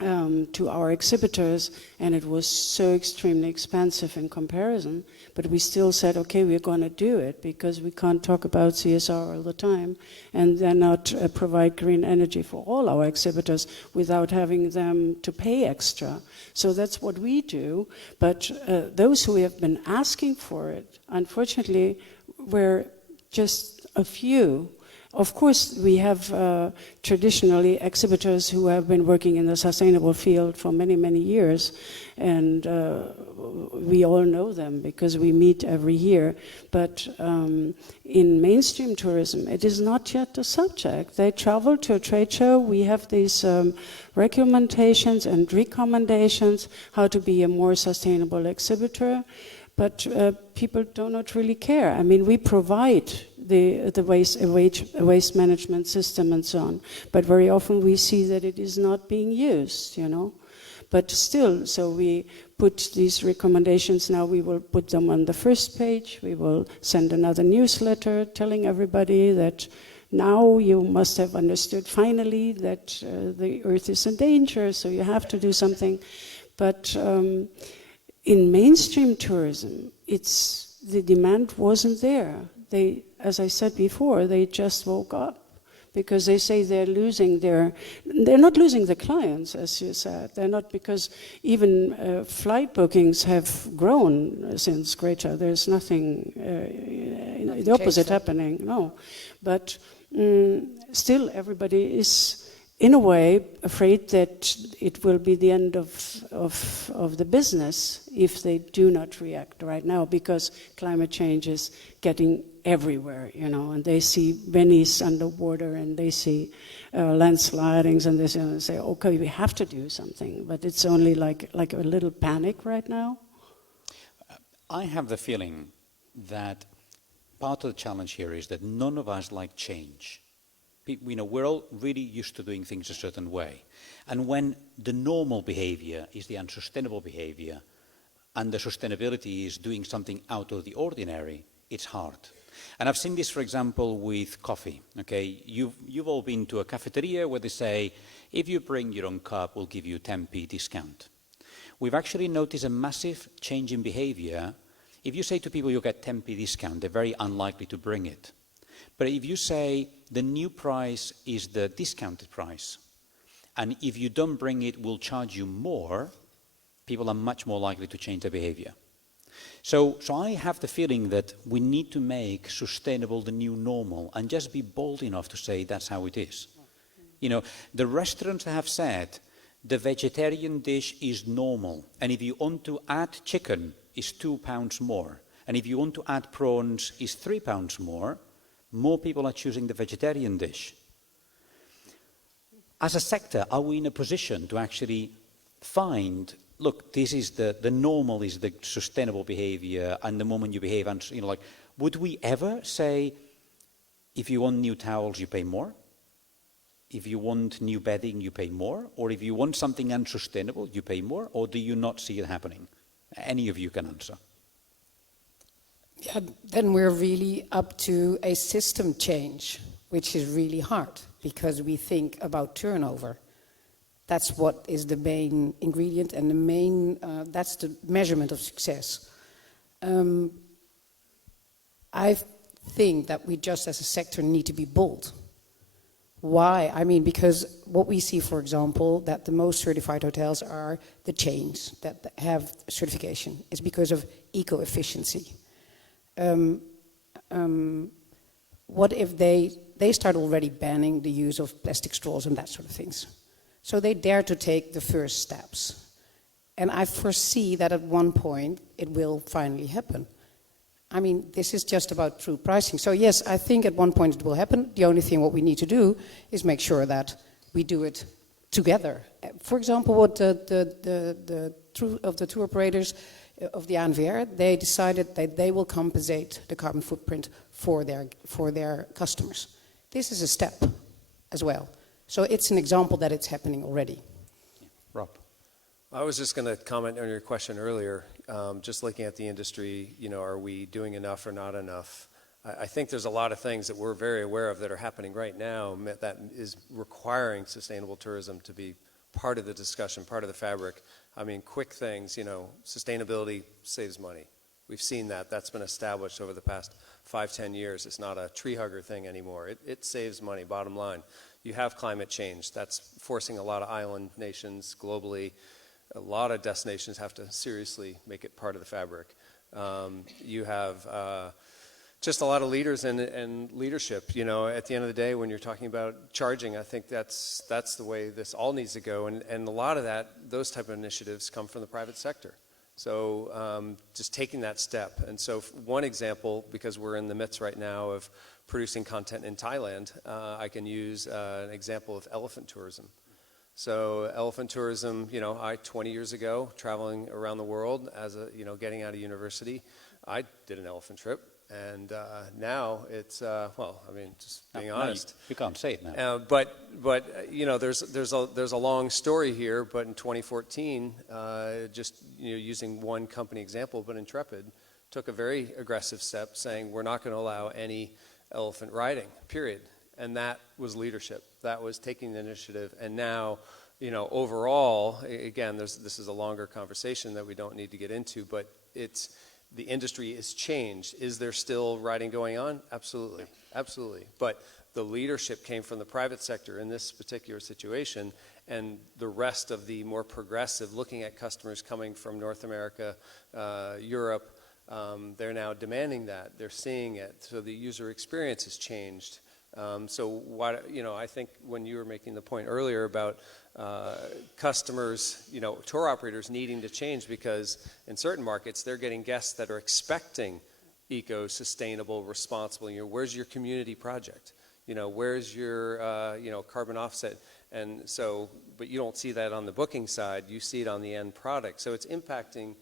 our exhibitors, and it was so extremely expensive in comparison, but we still said, okay, we're going to do it, because we can't talk about CSR all the time and then not provide green energy for all our exhibitors without having them to pay extra. So that's what we do, but those who have been asking for it, unfortunately, were just a few. Of course, we have traditionally exhibitors who have been working in the sustainable field for many, many years, and we all know them because we meet every year. But in mainstream tourism, it is not yet the subject. They travel to a trade show. We have these recommendations and recommendations how to be a more sustainable exhibitor. But people do not really care. I mean, we provide the waste management system and so on, but very often we see that it is not being used, you know. But still, so we put these recommendations, now we will put them on the first page. We will send another newsletter telling everybody that now you must have understood finally that the earth is in danger, so you have to do something. But in mainstream tourism, the demand wasn't there. They, as I said before, they just woke up because they say they're not losing the clients, as you said. They're not, because even flight bookings have grown since Greta. There's nothing, the opposite happening, no. But still everybody is, in a way, afraid that it will be the end of the business if they do not react right now, because climate change is getting everywhere, you know, and they see Venice underwater and they see landslidings, and they say, okay, we have to do something, but it's only like a little panic right now. I have the feeling that part of the challenge here is that none of us like change. You know, we're all really used to doing things a certain way. And when the normal behavior is the unsustainable behavior, and the sustainability is doing something out of the ordinary, it's hard. And I've seen this, for example, with coffee. Okay, you've all been to a cafeteria where they say, if you bring your own cup, we'll give you 10p discount. We've actually noticed a massive change in behavior. If you say to people you get 10p discount, they're very unlikely to bring it. But if you say the new price is the discounted price, and if you don't bring it, we'll charge you more, people are much more likely to change their behavior. So I have the feeling that we need to make sustainable the new normal and just be bold enough to say that's how it is. You know, the restaurants have said the vegetarian dish is normal, and if you want to add chicken, it's £2 more, and if you want to add prawns, it's £3 more. More people are choosing the vegetarian dish. As a sector, are we in a position to actually find, look, this is the normal is the sustainable behavior, and the moment you behave, you know, like, would we ever say, if you want new towels, you pay more? if you want new bedding, you pay more, or if you want something unsustainable, you pay more, or do you not see it happening? Any of you can answer. Yeah, then we're really up to a system change, which is really hard because we think about turnover. That's what is the main ingredient and the main, that's the measurement of success. I think that we just as a sector need to be bold. Why? I mean, because what we see, for example, that the most certified hotels are the chains that have certification. It's because of eco-efficiency. What if they start already banning the use of plastic straws and that sort of things? So they dare to take the first steps. And I foresee that at one point it will finally happen. I mean, this is just about true pricing. So yes, I think at one point it will happen. The only thing what we need to do is make sure that we do it together. For example, what the tour operators of the ANVR, they decided that they will compensate the carbon footprint for their customers. This is a step as well. So it's an example that it's happening already. Rob. I was just going to comment on your question earlier. Just looking at the industry, you know, are we doing enough or not enough? I think there's a lot of things that we're very aware of that are happening right now that is requiring sustainable tourism to be part of the discussion, part of the fabric. I mean, quick things, you know, sustainability saves money. We've seen that. That's been established over the past 5-10 years. It's not a tree hugger thing anymore. It saves money, bottom line. You have climate change. That's forcing a lot of island nations globally. A lot of destinations have to seriously make it part of the fabric. You have just a lot of leaders and leadership. You know, at the end of the day, when you're talking about charging, I think that's the way this all needs to go. And a lot of those type of initiatives come from the private sector. So just taking that step. And so one example, because we're in the midst right now of producing content in Thailand, I can use an example of elephant tourism. So elephant tourism, you know, 20 years ago, traveling around the world as a, you know, getting out of university, I did an elephant trip. And now it's, well, I mean, just being honest. You can't say it now. But you know, there's a long story here. But in 2014, just, you know, using one company example, but Intrepid took a very aggressive step saying we're not going to allow any elephant riding, period. And that was leadership. That was taking the initiative. And now, you know, overall, again, this is a longer conversation that we don't need to get into, but the industry is changed. Is there still riding going on? Absolutely, absolutely. But the leadership came from the private sector in this particular situation, and the rest of the more progressive, looking at customers coming from North America, Europe, they're now demanding that. They're seeing it. So the user experience has changed. So what, you know, I think when you were making the point earlier about customers, you know, tour operators needing to change because in certain markets they're getting guests that are expecting eco-sustainable, responsible. You know, where's your community project? You know, where's your you know, carbon offset? And so, but you don't see that on the booking side. You see it on the end product. So it's impacting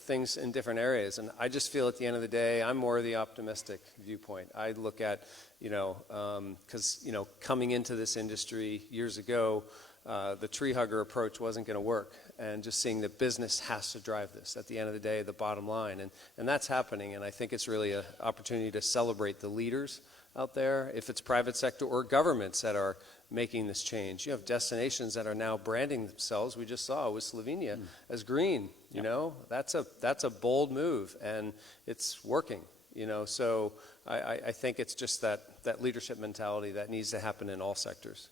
things in different areas. And I just feel at the end of the day, I'm more of the optimistic viewpoint. I look at, you know, because, you know, coming into this industry years ago, the tree hugger approach wasn't going to work. And just seeing that business has to drive this at the end of the day, the bottom line. And that's happening. And I think it's really an opportunity to celebrate the leaders out there, if it's private sector or governments that are making this change. You have destinations that are now branding themselves. We just saw with Slovenia as green. You know, that's a bold move, and it's working. You know, so I think it's just that leadership mentality that needs to happen in all sectors.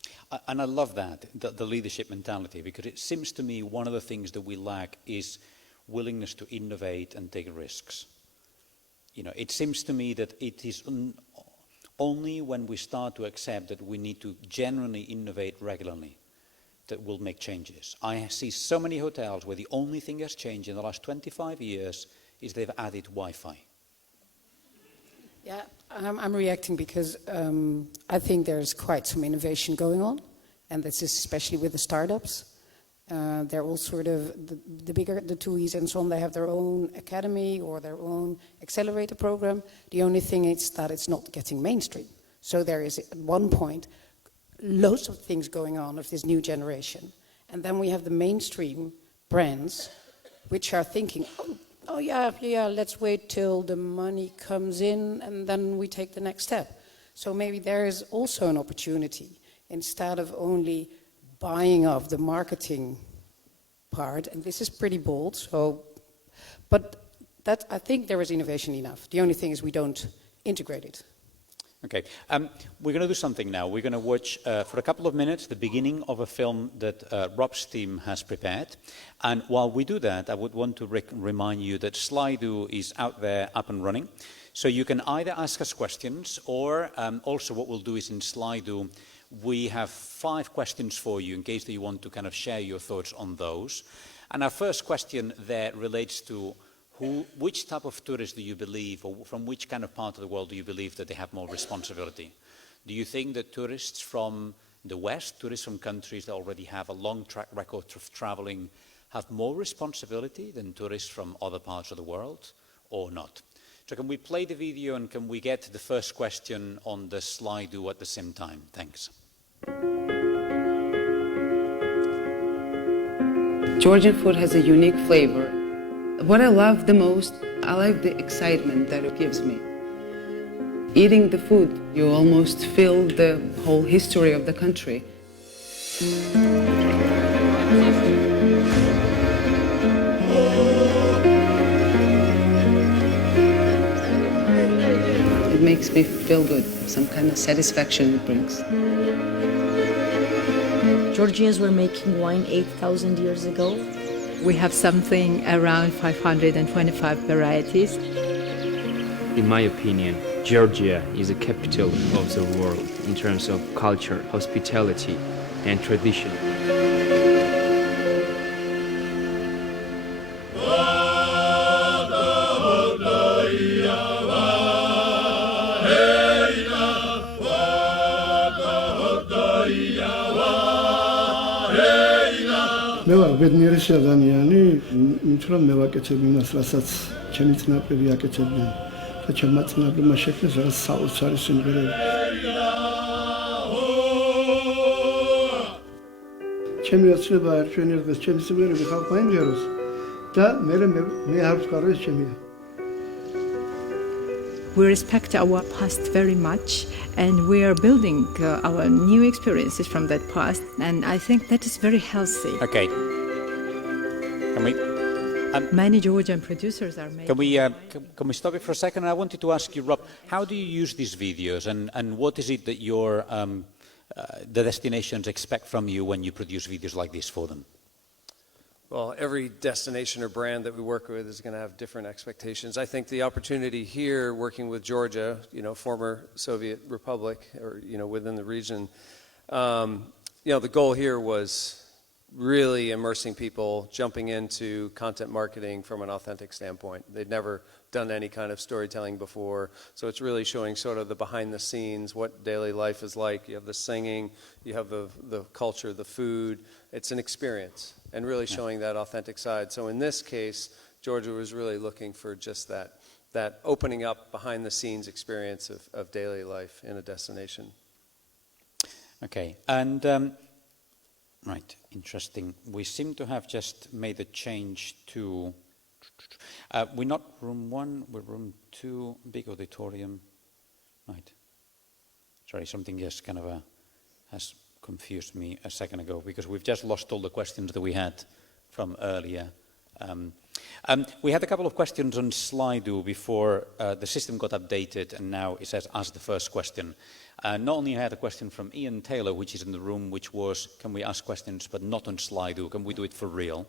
And I love that, the leadership mentality, because it seems to me one of the things that we lack is willingness to innovate and take risks. You know, it seems to me that it is only when we start to accept that we need to genuinely innovate regularly that we'll make changes. I see so many hotels where the only thing that's changed in the last 25 years is they've added Wi-Fi. Yeah, I'm reacting because I think there's quite some innovation going on, and this is especially with the startups. They're all sort of, the bigger, the TUIs and so on, they have their own academy or their own accelerator program. The only thing is that it's not getting mainstream. So there is at one point loads of things going on of this new generation. And then we have the mainstream brands which are thinking, oh yeah, let's wait till the money comes in and then we take the next step. So maybe there is also an opportunity, instead of only buying off the marketing part, and this is pretty bold, but that, I think there is innovation enough. The only thing is we don't integrate it. Okay, we're going to do something now. We're going to watch for a couple of minutes the beginning of a film that Rob's team has prepared. And while we do that, I would want to remind you that Slido is out there, up and running. So you can either ask us questions, or also what we'll do is in Slido, we have 5 questions for you in case that you want to kind of share your thoughts on those. And our first question there relates to which type of tourists do you believe, or from which kind of part of the world do you believe that they have more responsibility? Do you think that tourists from the West, tourists from countries that already have a long track record of traveling, have more responsibility than tourists from other parts of the world, or not? So can we play the video, and can we get the first question on the Slido at the same time? Thanks. Georgian food has a unique flavor. What I love the most, I like the excitement that it gives me. Eating the food, you almost feel the whole history of the country. It makes me feel good, some kind of satisfaction it brings. Georgians were making wine 8,000 years ago. We have something around 525 varieties. In my opinion, Georgia is a capital of the world in terms of culture, hospitality, and tradition. მე ვარ ბედნიერი ადამიანი, იმიტომ რომ მე ვაკეთებ იმას, რასაც ჩემი წინაპრები აკეთებდნენ და ჩემმა წინაპრებმა შექმნეს რაღაც საოცარი სიმღერები. ჩემი ოცნება ერთვენი დღეს ჩემი სიმღერები ხალხმა იმღეროს და მე არ ვთქვა რომ ეს ჩემია. We respect our past very much, and we are building our new experiences from that past, and I think that is very healthy. Okay. Can we... Many Georgian producers are making... Can we stop it for a second? I wanted to ask you, Rob, how do you use these videos, and what is it that your the destinations expect from you when you produce videos like this for them? Well, every destination or brand that we work with is going to have different expectations. I think the opportunity here, working with Georgia, former Soviet Republic, or within the region, the goal here was really immersing people, jumping into content marketing from an authentic standpoint. They'd never done any kind of storytelling before, so it's really showing sort of the behind the scenes, what daily life is like. You have the singing, you have the culture, the food. It's an experience, and really showing that authentic side. So in this case, Georgia was really looking for just that opening up behind the scenes experience of daily life in a destination. Okay, and right, interesting. We seem to have just made a change to, we're not room 1, we're room 2, big auditorium. Right. Sorry, something just kind of has confused me a second ago, because we've just lost all the questions that we had from earlier. We had a couple of questions on Slido before the system got updated, and now it says ask the first question. Not only had a question from Ian Taylor, which is in the room, which was, can we ask questions but not on Slido? Can we do it for real?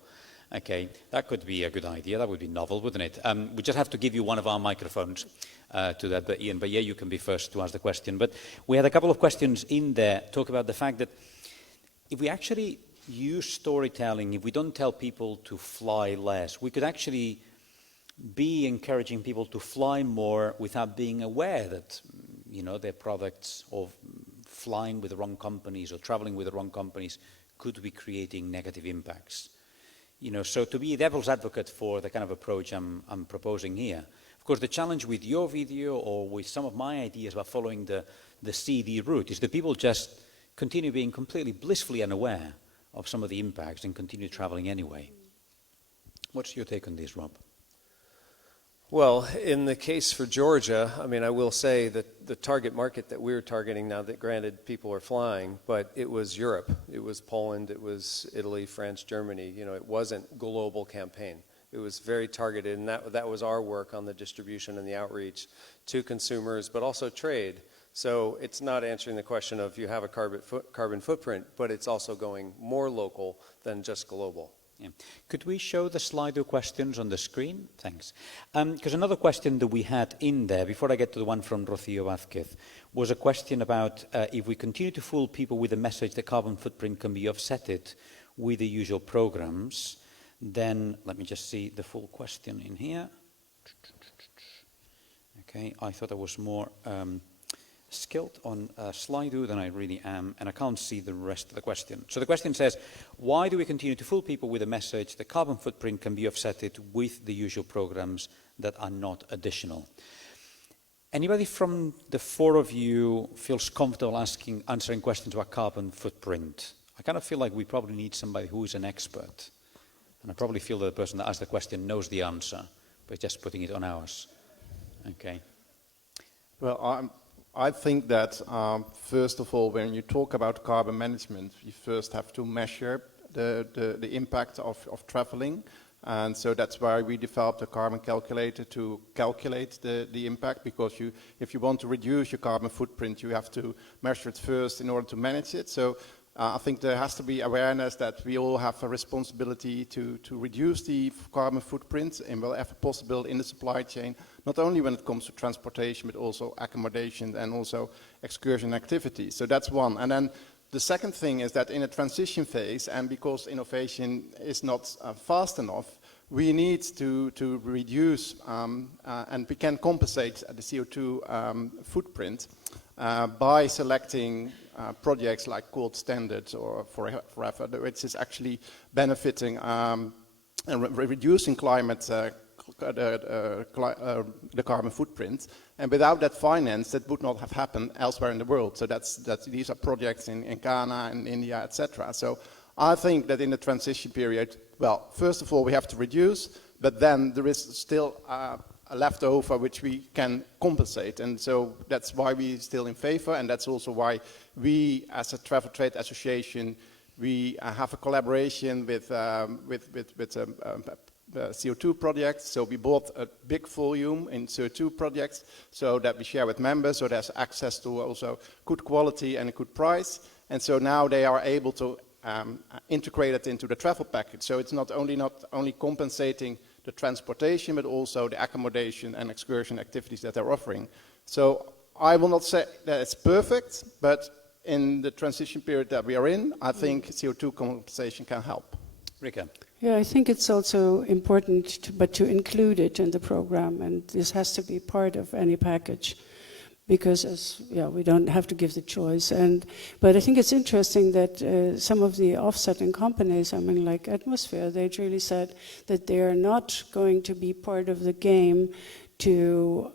Okay, that could be a good idea. That would be novel, wouldn't it? We just have to give you one of our microphones to that, but Ian. But yeah, you can be first to ask the question. But we had a couple of questions in there talk about the fact that if we actually use storytelling, if we don't tell people to fly less, we could actually be encouraging people to fly more without being aware that, their products of flying with the wrong companies or traveling with the wrong companies could be creating negative impacts. So to be a devil's advocate for the kind of approach I'm proposing here. Of course, the challenge with your video or with some of my ideas about following the CD route is that people just continue being completely blissfully unaware of some of the impacts and continue traveling anyway. What's your take on this, Rob? Well, in the case for Georgia, I mean, I will say that the target market that we're targeting now, that granted people are flying, but it was Europe, it was Poland, it was Italy, France, Germany. You know, it wasn't a global campaign. It was very targeted, and that was our work on the distribution and the outreach to consumers, but also trade. So it's not answering the question of you have a carbon footprint, but it's also going more local than just global. Yeah. Could we show the Slido questions on the screen? Thanks. Because another question that we had in there, before I get to the one from Rocío Vázquez, was a question about if we continue to fool people with the message that carbon footprint can be offsetted with the usual programs, then let me just see the full question in here. Okay, I thought I was more skilled on Slido than I really am, and I can't see the rest of the question. So the question says, why do we continue to fool people with a message that carbon footprint can be offsetted with the usual programs that are not additional? Anybody from the four of you feels comfortable answering questions about carbon footprint? I kind of feel like we probably need somebody who is an expert. And I probably feel that the person that asked the question knows the answer, but just putting it on ours. Okay. Well, I think that, first of all, when you talk about carbon management, you first have to measure the impact of traveling. And so that's why we developed a carbon calculator to calculate the impact, because if you want to reduce your carbon footprint, you have to measure it first in order to manage it. So I think there has to be awareness that we all have a responsibility to reduce the carbon footprint, and wherever possible in the supply chain, not only when it comes to transportation, but also accommodation and also excursion activities. So that's one. And then the second thing is that in a transition phase, and because innovation is not fast enough, we need to reduce and we can compensate the CO2 footprint by selecting projects like Gold Standard or Forever, which is actually benefiting and reducing the carbon footprint. And without that finance, that would not have happened elsewhere in the world. So these are projects in Ghana and India, etc. So I think that in the transition period, well, first of all, we have to reduce, but then there is still a leftover which we can compensate. And so that's why we're still in favor, and that's also why we, as a Travel Trade Association, we have a collaboration with CO2 projects. So we bought a big volume in CO2 projects so that we share with members, so there's access to also good quality and a good price. And so now they are able to integrate it into the travel package. So it's not only compensating the transportation, but also the accommodation and excursion activities that they're offering. So I will not say that it's perfect, but in the transition period that we are in, I think CO2 compensation can help. Rika. Yeah, I think it's also important to include it in the program, and this has to be part of any package, because we don't have to give the choice. But I think it's interesting that some of the offsetting companies, I mean, like Atmosphere, they really said that they are not going to be part of the game to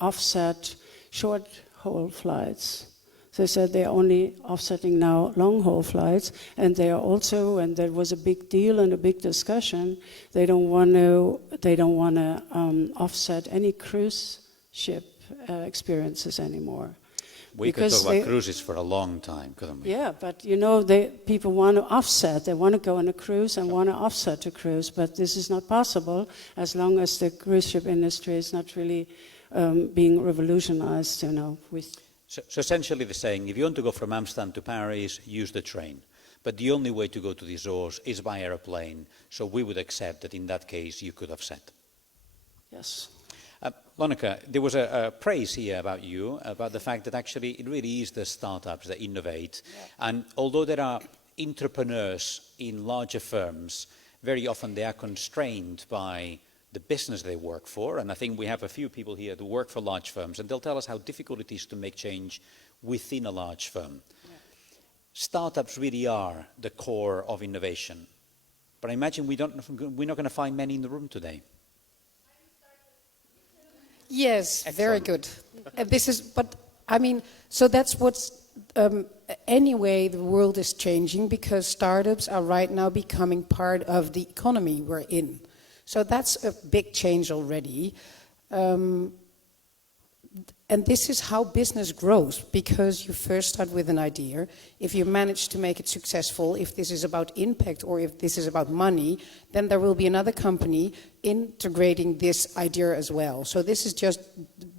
offset short-haul flights. They said they're only offsetting now long-haul flights, and they are also, and there was a big deal and a big discussion, they don't want to offset any cruise ship experiences anymore. We could talk about cruises for a long time, couldn't we? Yeah, but people want to offset. They want to go on a cruise and want to offset a cruise, but this is not possible as long as the cruise ship industry is not really being revolutionized, with... So essentially they're saying, if you want to go from Amsterdam to Paris, use the train. But the only way to go to the Azores is by aeroplane, so we would accept that in that case you could offset. Yes. Lonneke, there was a praise here about you, about the fact that actually it really is the startups that innovate. Yeah. And although there are entrepreneurs in larger firms, very often they are constrained by the business they work for. And I think we have a few people here who work for large firms, and they'll tell us how difficult it is to make change within a large firm. Yeah. Startups really are the core of innovation. But I imagine we're not going to find many in the room today. Yes, excellent. Very good. So that's what's anyway, the world is changing because startups are right now becoming part of the economy we're in. So that's a big change already. And this is how business grows, because you first start with an idea. If you manage to make it successful, if this is about impact or if this is about money, then there will be another company integrating this idea as well. So this is just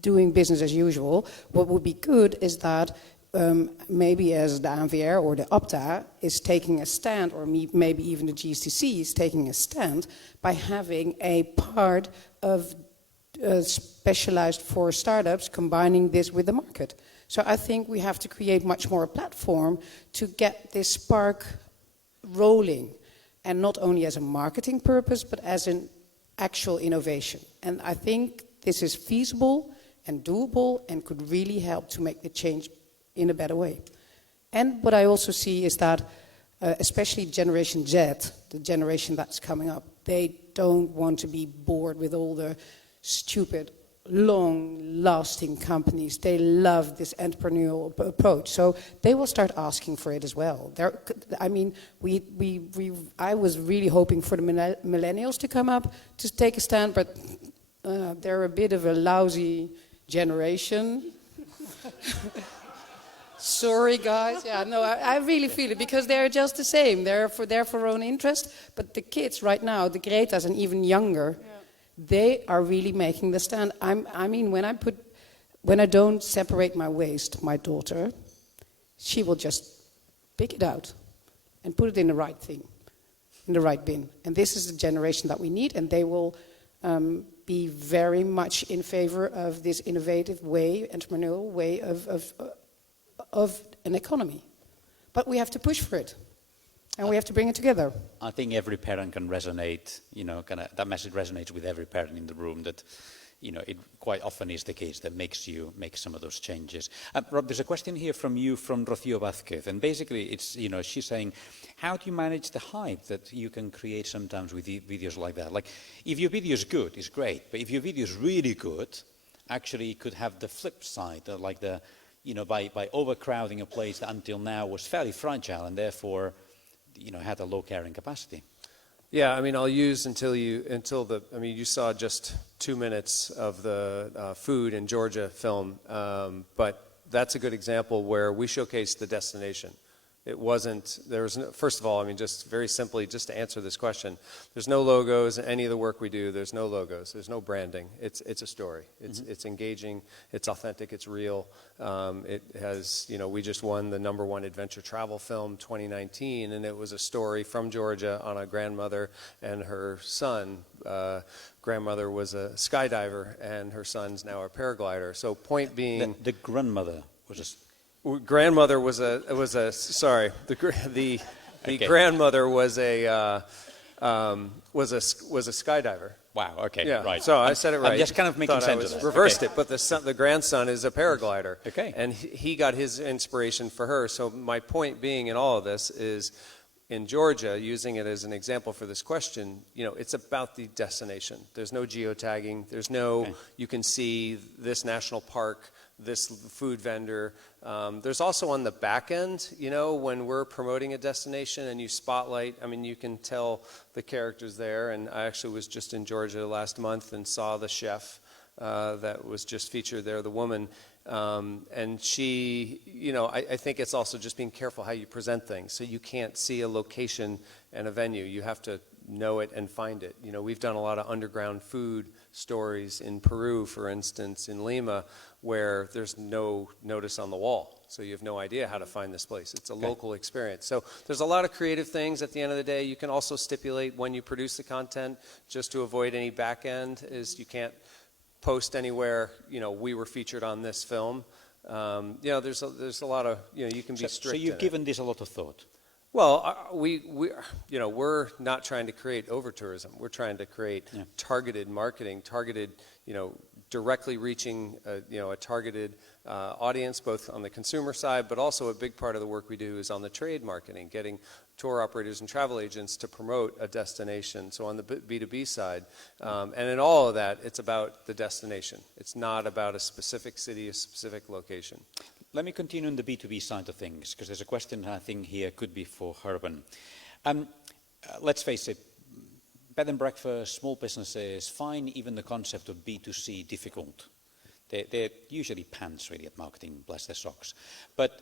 doing business as usual. What would be good is that maybe as the ANVR or the OPTA is taking a stand, or maybe even the GSTC is taking a stand by having a part of specialized for startups, combining this with the market. So I think we have to create much more a platform to get this spark rolling, and not only as a marketing purpose, but as an actual innovation. And I think this is feasible and doable and could really help to make the change in a better way. And what I also see is that, especially Generation Z, the generation that's coming up, they don't want to be bored with all the stupid, long-lasting companies. They love this entrepreneurial approach, so they will start asking for it as well. I mean, I was really hoping for the millennials to come up to take a stand, but they're a bit of a lousy generation. Sorry, guys. Yeah, no, I really feel it, because they're just the same. They're for their own interest. But the kids right now, the Greta's and even younger, they are really making the stand. I mean, when I don't separate my waste, my daughter, she will just pick it out and put it in the right thing, in the right bin. And this is the generation that we need, and they will be very much in favor of this innovative way, entrepreneurial way of an economy. But we have to push for it. And we have to bring it together. I think every parent can resonate, that message resonates with every parent in the room, that, it quite often is the case that makes you make some of those changes. Rob, there's a question here from you, from Rocío Vázquez, and basically it's, she's saying, how do you manage the hype that you can create sometimes with videos like that? Like, if your video is good, it's great, but if your video is really good, actually it could have the flip side, by overcrowding a place that until now was fairly fragile and therefore had a low carrying capacity. Yeah, I mean, I'll use you saw just 2 minutes of the food in Georgia film, but that's a good example where we showcased the destination. It wasn't, first of all, I mean, just very simply, just to answer this question, there's no logos in any of the work we do. There's no logos. There's no branding. It's a story. It's engaging. It's authentic. It's real. It has, we just won the #1 adventure travel film 2019, and it was a story from Georgia on a grandmother and her son. Grandmother was a skydiver, and her son's now a paraglider. So point being, the grandmother was a grandmother was a grandmother was a skydiver. Wow. Okay. Yeah. Right. So I said it right. I'm just kind of making sense of this. Reversed it, but the grandson is a paraglider. Okay. And he got his inspiration for her. So my point being in all of this is, in Georgia, using it as an example for this question, it's about the destination. There's no geotagging. There's no, you can see this national park, this food vendor. There's also on the back end, when we're promoting a destination and you spotlight, I mean, you can tell the characters there. And I actually was just in Georgia last month and saw the chef that was just featured there, the woman. And she, I think it's also just being careful how you present things. So you can't see a location and a venue. You have to know it and find it. We've done a lot of underground food stories in Peru, for instance, in Lima, where there's no notice on the wall. So you have no idea how to find this place. It's a local experience. So there's a lot of creative things at the end of the day. You can also stipulate when you produce the content, just to avoid any back end, is you can't post anywhere, we were featured on this film. There's a lot of, you can be strict. So you've given this a lot of thought? Well, we're not trying to create over-tourism. We're trying to create targeted marketing, directly reaching a targeted audience, both on the consumer side, but also a big part of the work we do is on the trade marketing, getting tour operators and travel agents to promote a destination. So on the B2B side, and in all of that, it's about the destination. It's not about a specific city, a specific location. let me continue on the B2B side of things, because there's a question I think here could be for Gerben. Let's face it, bed and breakfast, small businesses find even the concept of B2C difficult. They're usually pants really at marketing, bless their socks. But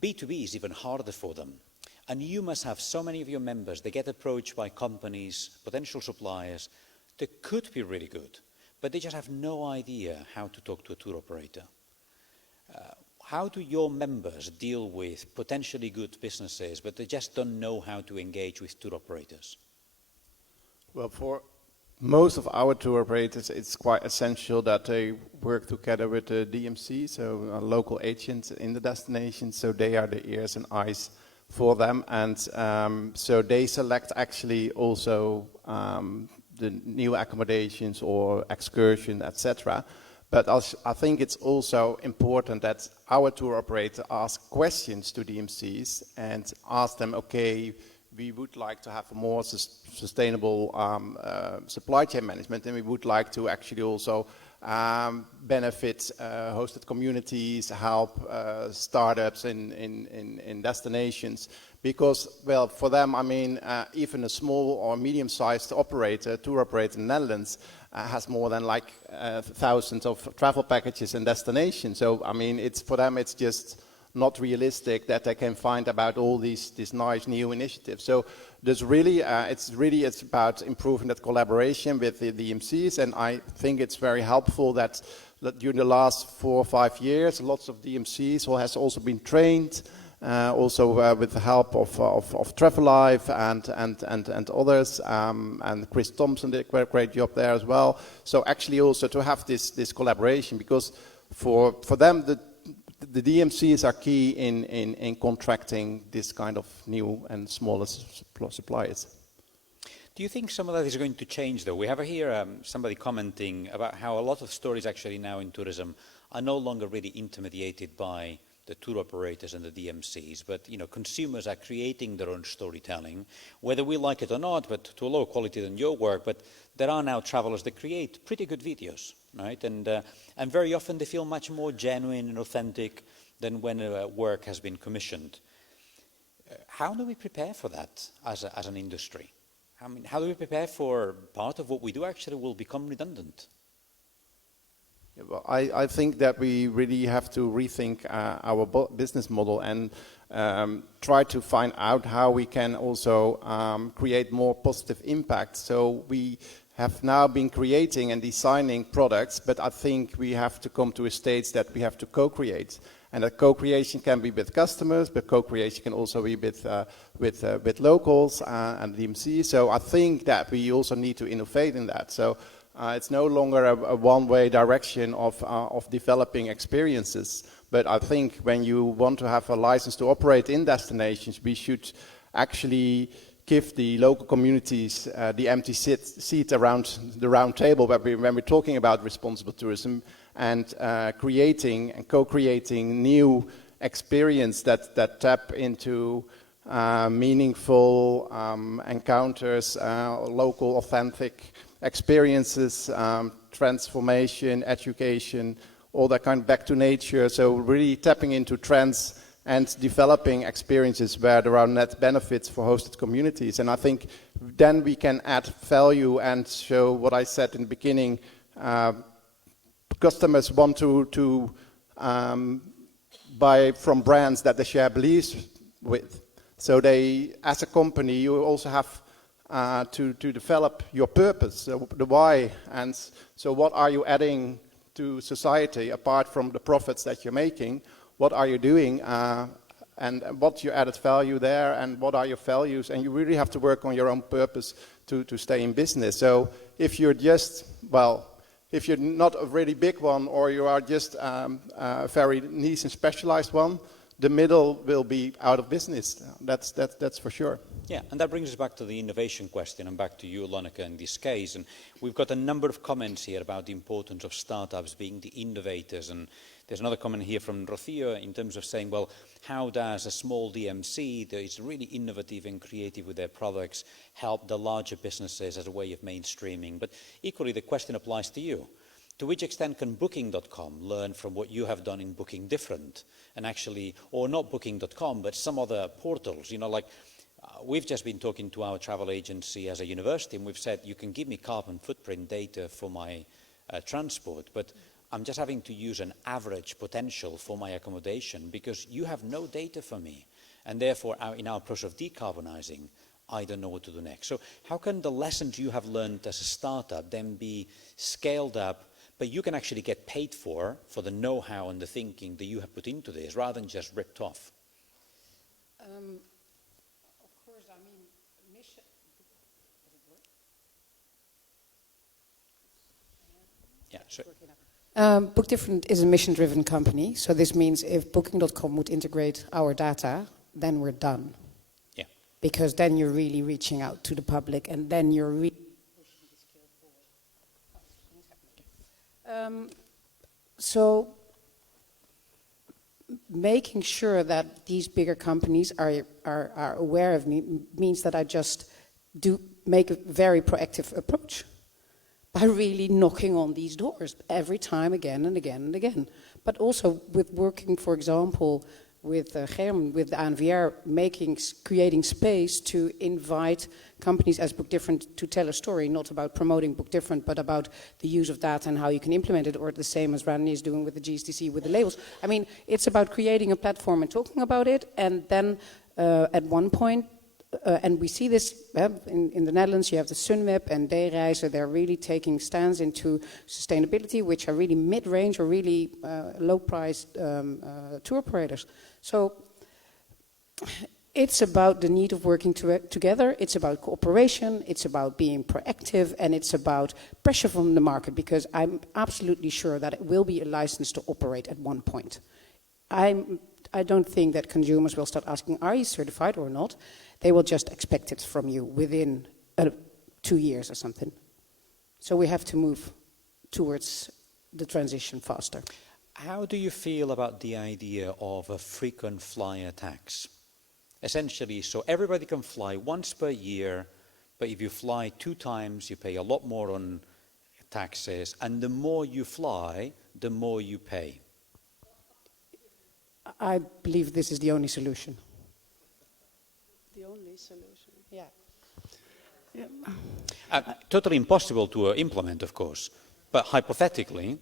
B2B is even harder for them. And you must have so many of your members, they get approached by companies, potential suppliers, that could be really good, but they just have no idea how to talk to a tour operator. How do your members deal with potentially good businesses, but they just don't know how to engage with tour operators? Well, for most of our tour operators, it's quite essential that they work together with the DMC, so local agents in the destination, so they are the ears and eyes for them, and so they select actually also the new accommodations or excursion, etc. But I think it's also important that our tour operator asks questions to DMCs and ask them, okay, we would like to have a more sustainable supply chain management, and we would like to actually also benefit hosted communities, help startups in destinations. Because, well, for them, I mean, even a small or medium-sized operator, tour operator in the Netherlands, has more than like thousands of travel packages and destinations. So, I mean, it's for them, it's just not realistic that they can find about all these nice new initiatives. So there's really, it's about improving that collaboration with the DMCs, and I think it's very helpful that during the last 4 or 5 years, lots of DMCs has also been trained, also with the help of Travellife and others, and Chris Thompson did a great job there as well. So actually also to have this collaboration, because for them the DMCs are key in contracting this kind of new and smaller suppliers. Do you think some of that is going to change, though? We have here somebody commenting about how a lot of stories actually now in tourism are no longer really intermediated by the tour operators and the DMCs, but consumers are creating their own storytelling, whether we like it or not, but to a lower quality than your work. But there are now travelers that create pretty good videos, right? And very often they feel much more genuine and authentic than when work has been commissioned. How do we prepare for that as an industry? I mean, how do we prepare for part of what we do actually will become redundant? Yeah, well, I think that we really have to rethink our business model and try to find out how we can also create more positive impact. So we have now been creating and designing products, but I think we have to come to a stage that we have to co-create. And that co-creation can be with customers, but co-creation can also be with locals and DMC. So I think that we also need to innovate in that. So it's no longer a one-way direction of developing experiences. But I think when you want to have a license to operate in destinations, we should actually give the local communities the empty seat around the round table when we're talking about responsible tourism, and creating and co-creating new experience that tap into meaningful encounters, local authentic experiences, transformation, education, all that kind of back to nature. So really tapping into trends and developing experiences where there are net benefits for hosted communities. And I think then we can add value and show what I said in the beginning. Customers want to buy from brands that they share beliefs with. So they, as a company, you also have to develop your purpose, the why, and so what are you adding to society apart from the profits that you're making? What are you doing, and what's your added value there, and what are your values? And you really have to work on your own purpose to stay in business. So if you're just, well, if you're not a really big one, or you are just a very niche and specialized one, the middle will be out of business. That's for sure. Yeah, and that brings us back to the innovation question, and back to you, Lonneke, in this case. And we've got a number of comments here about the importance of startups being the innovators. And there's another comment here from Rocio in terms of saying, well, how does a small DMC that is really innovative and creative with their products help the larger businesses as a way of mainstreaming? But equally, the question applies to you. To which extent can Booking.com learn from what you have done in Booking Different, and actually, or not Booking.com, but some other portals, you know, like we've just been talking to our travel agency as a university, and we've said, you can give me carbon footprint data for my transport, but I'm just having to use an average potential for my accommodation because you have no data for me. And therefore, in our process of decarbonizing, I don't know what to do next. So how can the lessons you have learned as a startup then be scaled up, but you can actually get paid for the know-how and the thinking that you have put into this, rather than just ripped off? Of course, I mean, mission. Does it work? Yeah, so Book Different is a mission-driven company, so this means if Booking.com would integrate our data, then we're done. yeah. Because then you're really reaching out to the public, and then you're really pushing the scale forward. So making sure that these bigger companies are aware of me means that I just do make a very proactive approach by really knocking on these doors every time, again and again and again. But also with working, for example, with Gerben, with the ANVR, creating space to invite companies as Book Different to tell a story, not about promoting Book Different, but about the use of data and how you can implement it, or the same as Randy is doing with the GSTC, with the labels. I mean, it's about creating a platform and talking about it, and then at one point, and we see this in the Netherlands, you have the Sunweb and Dayreizen, they're really taking stands into sustainability, which are really mid-range or really low-priced tour operators. So it's about the need of working together, it's about cooperation, it's about being proactive, and it's about pressure from the market, because I'm absolutely sure that it will be a license to operate at one point. I don't think that consumers will start asking, are you certified or not? They will just expect it from you within 2 years or something. So we have to move towards the transition faster. How do you feel about the idea of a frequent flyer tax? Essentially, so everybody can fly once per year, but if you fly 2 times, you pay a lot more on taxes, and the more you fly, the more you pay. I believe this is the only solution. The only solution. Yeah. Totally impossible to implement, of course, but hypothetically,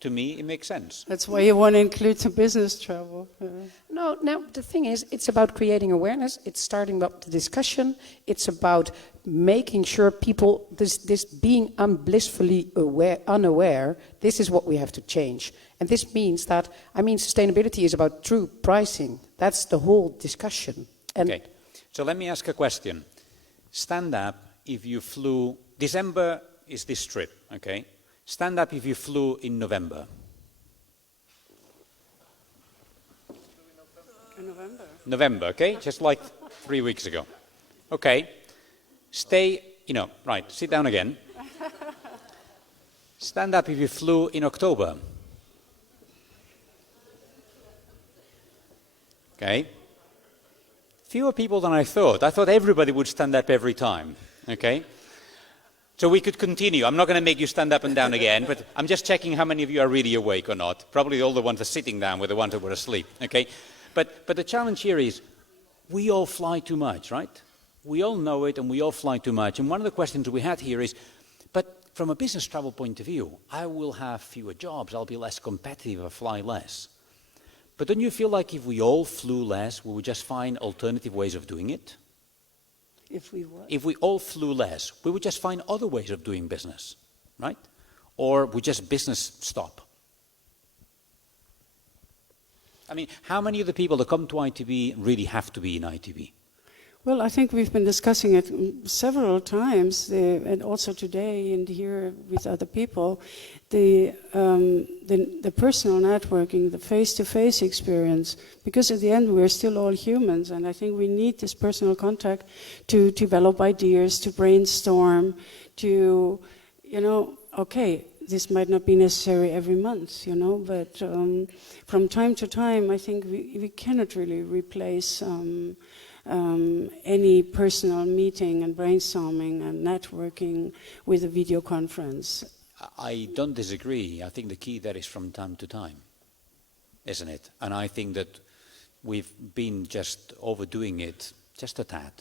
to me, it makes sense. That's why you want to include the business travel. No, the thing is, it's about creating awareness. It's starting up the discussion. It's about making sure people, this being blissfully unaware, this is what we have to change. And this means that, sustainability is about true pricing. That's the whole discussion. And okay, so let me ask a question. Stand up if you flew, December is this trip, okay? Stand up if you flew in November. November. November, okay? Just like 3 weeks ago. Okay. Stay, right, sit down again. Stand up if you flew in October. Okay. Fewer people than I thought. I thought everybody would stand up every time, okay? So we could continue. I'm not going to make you stand up and down again, but I'm just checking how many of you are really awake or not. Probably all the ones that are sitting down were the ones that were asleep, okay? But the challenge here is, we all fly too much, right? We all know it and we all fly too much. And one of the questions we had here is, but from a business travel point of view, I will have fewer jobs, I'll be less competitive, I'll fly less. But don't you feel like if we all flew less, we would just find alternative ways of doing it? If we what? If we all flew less, we would just find other ways of doing business, right? Or would just business stop? How many of the people that come to ITB really have to be in ITB? Well, I think we've been discussing it several times, and also today and here with other people, the personal networking, the face-to-face experience, because at the end we're still all humans, and I think we need this personal contact to develop ideas, to brainstorm, to, okay, this might not be necessary every month, but from time to time, I think we cannot really replace any personal meeting and brainstorming and networking with a video conference. I don't disagree. I think the key there is from time to time, isn't it? And I think that we've been just overdoing it just a tad.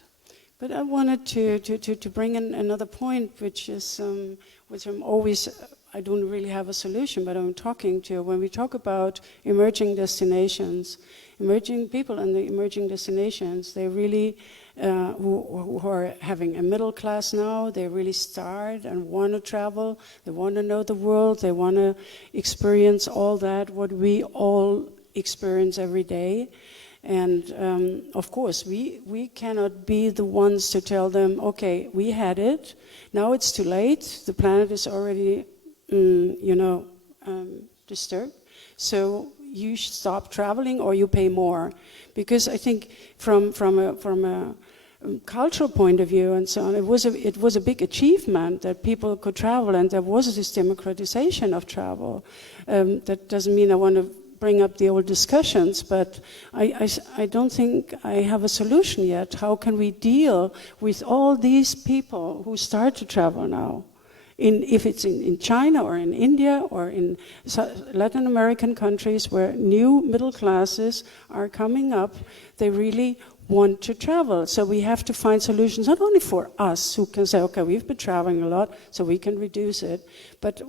But I wanted to bring in another point, which is which I'm always, I don't really have a solution, but I'm talking to, when we talk about emerging destinations, emerging people in the emerging destinations, they really, who are having a middle class now, they really start and want to travel, they want to know the world, they want to experience all that, what we all experience every day. And of course, we cannot be the ones to tell them, okay, we had it, now it's too late, the planet is already, disturbed, so you should stop traveling or you pay more. Because I think from a cultural point of view and so on, it was a big achievement that people could travel, and there was this democratization of travel. That doesn't mean I want to bring up the old discussions, but I don't think I have a solution yet. How can we deal with all these people who start to travel now? If it's in China or in India or in Latin American countries where new middle classes are coming up, they really want to travel. So we have to find solutions, not only for us who can say, okay, we've been traveling a lot, so we can reduce it, but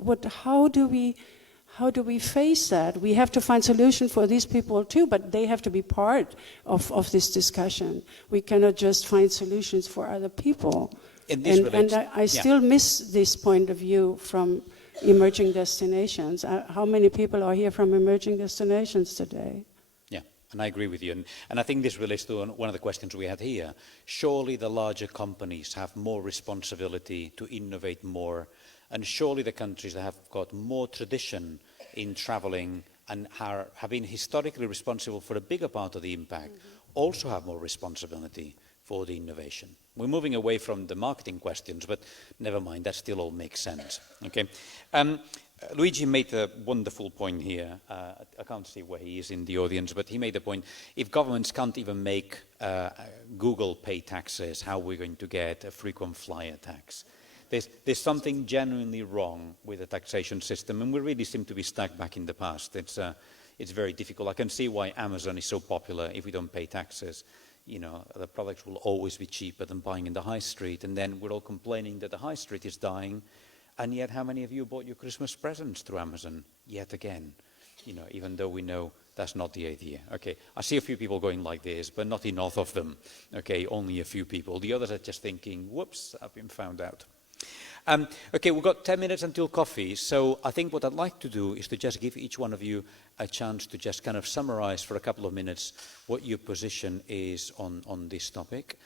how do we face that? We have to find solutions for these people too, but they have to be part of this discussion. We cannot just find solutions for other people. And I still miss this point of view from emerging destinations. How many people are here from emerging destinations today? Yeah, and I agree with you. And I think this relates to one of the questions we had here. Surely the larger companies have more responsibility to innovate more, and surely the countries that have got more tradition in travelling and have been historically responsible for a bigger part of the impact also have more responsibility for the innovation. We're moving away from the marketing questions, but never mind, that still all makes sense. Okay, Luigi made a wonderful point here. I can't see where he is in the audience, but he made a point. If governments can't even make Google pay taxes, how are we going to get a frequent flyer tax? There's something genuinely wrong with the taxation system, and we really seem to be stuck back in the past. It's very difficult. I can see why Amazon is so popular. If we don't pay taxes, the products will always be cheaper than buying in the high street. And then we're all complaining that the high street is dying. And yet, how many of you bought your Christmas presents through Amazon? Yet again, even though we know that's not the idea. Okay, I see a few people going like this, but not enough of them. Okay, only a few people. The others are just thinking, whoops, I've been found out. Okay, we've got 10 minutes until coffee, so I think what I'd like to do is to just give each one of you a chance to just kind of summarize for a couple of minutes what your position is on this topic,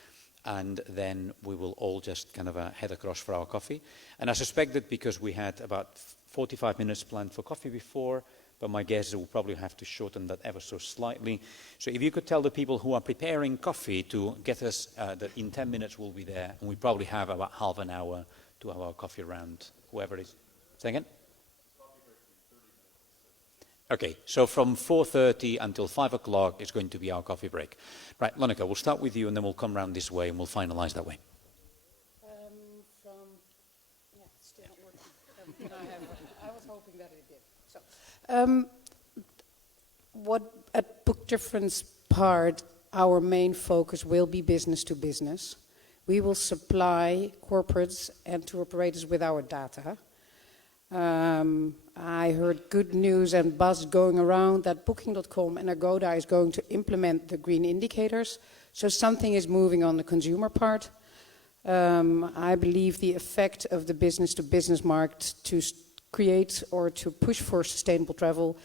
and then we will all just kind of head across for our coffee. And I suspect that because we had about 45 minutes planned for coffee before, but my guess is we'll probably have to shorten that ever so slightly. So if you could tell the people who are preparing coffee to get us, that in 10 minutes we'll be there, and we probably have about half an hour to have our coffee round, whoever it is. Second? Okay, so from 4:30 until 5 o'clock is going to be our coffee break. Right, Lonneke, we'll start with you and then we'll come round this way and we'll finalize that way. It's still not working. I was hoping that it did. So, what at Book Difference part, our main focus will be business to business. We will supply corporates and tour operators with our data. I heard good news and buzz going around that Booking.com and Agoda is going to implement the green indicators. So something is moving on the consumer part. I believe the effect of the business-to-business market to create or to push for sustainable travel,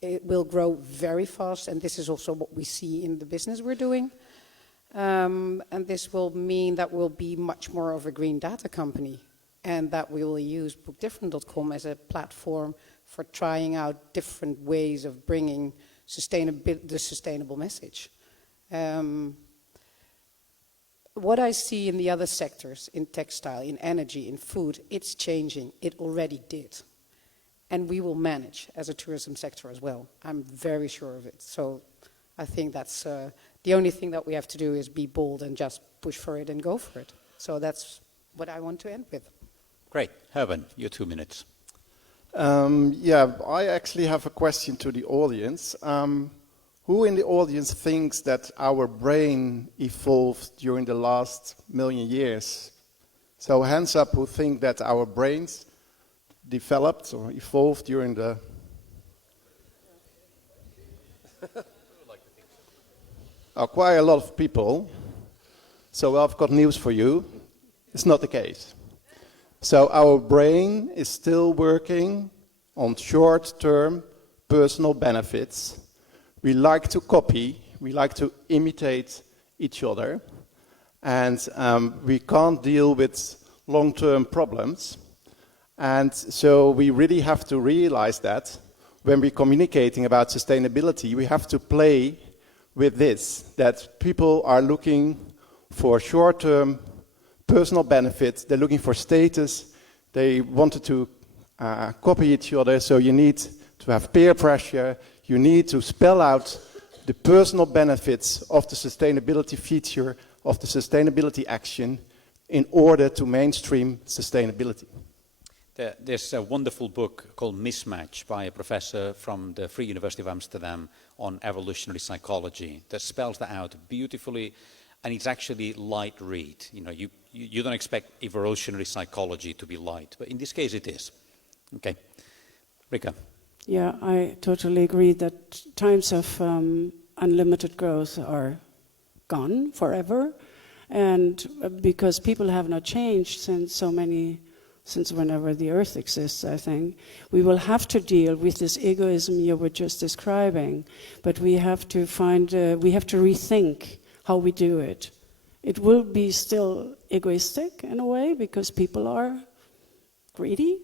it will grow very fast, and this is also what we see in the business we're doing. And this will mean that we'll be much more of a green data company, and that we will use BookDifferent.com as a platform for trying out different ways of bringing the sustainable message. What I see in the other sectors, in textile, in energy, in food, it's changing. It already did. And we will manage as a tourism sector as well. I'm very sure of it. So I think that's the only thing that we have to do is be bold and just push for it and go for it. So that's what I want to end with. Great. Gerben, your 2 minutes. Yeah, I actually have a question to the audience. Who in the audience thinks that our brain evolved during the last million years? So hands up who think that our brains developed or evolved during the... Quite a lot of people. So I've got news for you. It's not the case. So our brain is still working on short-term personal benefits. We like to copy, we like to imitate each other, and we can't deal with long-term problems. And so we really have to realize that when we're communicating about sustainability, we have to play with this, that people are looking for short-term personal benefits, they're looking for status, they wanted to copy each other, so you need to have peer pressure, you need to spell out the personal benefits of the sustainability feature, of the sustainability action, in order to mainstream sustainability. There's a wonderful book called Mismatch by a professor from the Free University of Amsterdam on evolutionary psychology that spells that out beautifully, and it's actually light read. You know, you don't expect evolutionary psychology to be light, but in this case it is. Okay, Rika. Yeah, I totally agree that times of unlimited growth are gone forever, and because people have not changed since whenever the Earth exists, I think, we will have to deal with this egoism you were just describing, but we have to rethink how we do it. It will be still egoistic in a way, because people are greedy,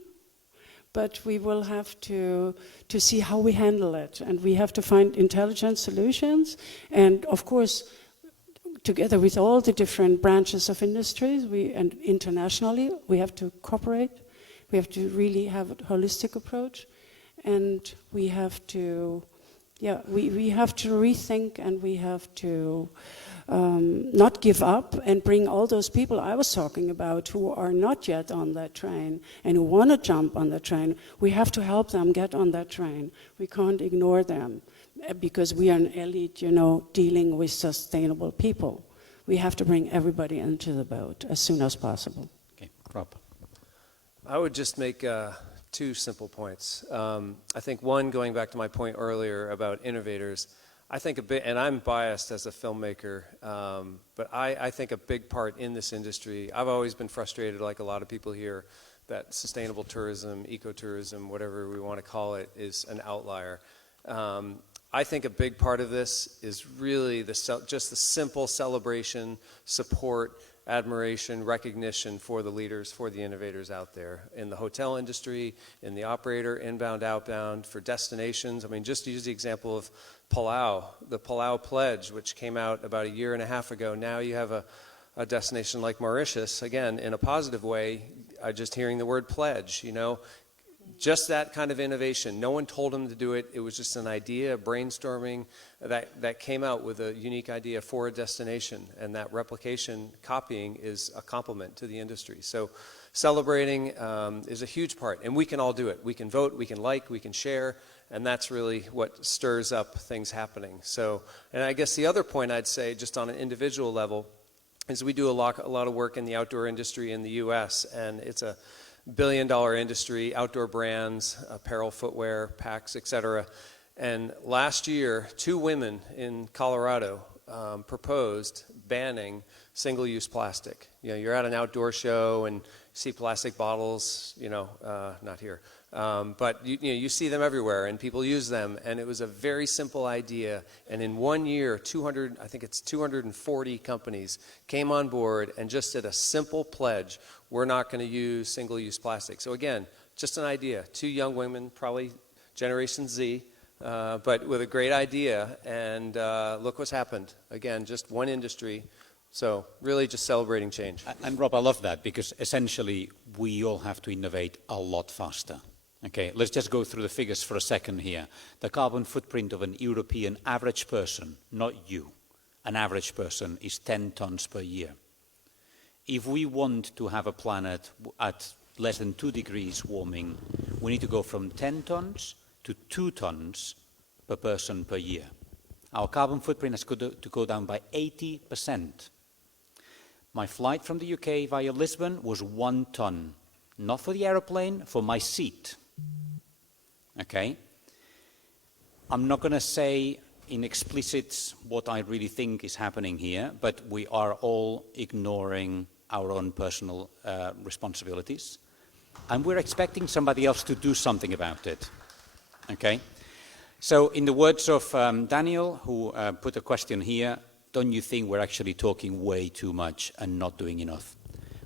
but we will have to see how we handle it, and we have to find intelligent solutions, and of course, together with all the different branches of industries, and internationally, we have to cooperate. We have to really have a holistic approach, and we have to, we have to rethink, and we have to not give up and bring all those people I was talking about who are not yet on that train and who want to jump on the train. We have to help them get on that train. We can't ignore them, because we are an elite, dealing with sustainable people. We have to bring everybody into the boat as soon as possible. Okay, Rob. I would just make two simple points. I think one, going back to my point earlier about innovators, I think a bit, and I'm biased as a filmmaker, but I think a big part in this industry, I've always been frustrated, like a lot of people here, that sustainable tourism, ecotourism, whatever we want to call it, is an outlier. I think a big part of this is really just the simple celebration, support, admiration, recognition for the leaders, for the innovators out there in the hotel industry, in the operator, inbound, outbound, for destinations. I mean, just to use the example of Palau, the Palau Pledge, which came out about a year and a half ago. Now you have a destination like Mauritius, again, in a positive way, just hearing the word pledge, just that kind of innovation. No one told them to do it. It was just an idea, brainstorming that came out with a unique idea for a destination. And that replication, copying, is a compliment to the industry. So celebrating is a huge part. And we can all do it. We can vote, we can like, we can share. And that's really what stirs up things happening. So, and I guess the other point I'd say, just on an individual level, is we do a lot of work in the outdoor industry in the U.S. And it's a billion-dollar industry, outdoor brands, apparel, footwear, packs, etc. And last year, 2 women in Colorado proposed banning single-use plastic. You're at an outdoor show and see plastic bottles, not here, but you see them everywhere and people use them. And it was a very simple idea. And in 1 year, 240 companies came on board and just did a simple pledge. We're not going to use single-use plastic. So again, just an idea. 2 young women, probably Generation Z, but with a great idea. And look what's happened. Again, just one industry. So really just celebrating change. And Rob, I love that, because essentially we all have to innovate a lot faster. Okay, let's just go through the figures for a second here. The carbon footprint of an European average person, not you, an average person, is 10 tons per year. If we want to have a planet at less than 2 degrees warming, we need to go from 10 tons to 2 tons per person per year. Our carbon footprint has to go down by 80%. My flight from the UK via Lisbon was 1 ton. Not for the aeroplane, for my seat. Okay? I'm not going to say in explicit what I really think is happening here, but we are all ignoring our own personal responsibilities. And we're expecting somebody else to do something about it. Okay? So in the words of Daniel, who put a question here, don't you think we're actually talking way too much and not doing enough?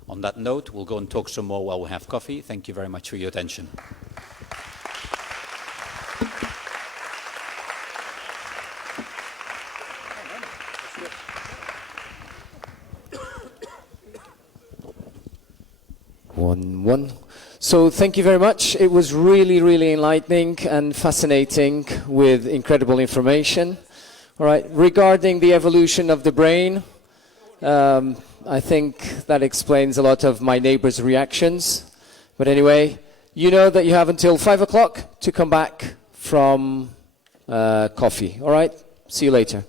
On that note, we'll go and talk some more while we have coffee. Thank you very much for your attention. So thank you very much. It was really, really enlightening and fascinating with incredible information. All right, regarding the evolution of the brain, I think that explains a lot of my neighbor's reactions. But anyway, you know that you have until 5 o'clock to come back from coffee. All right, see you later.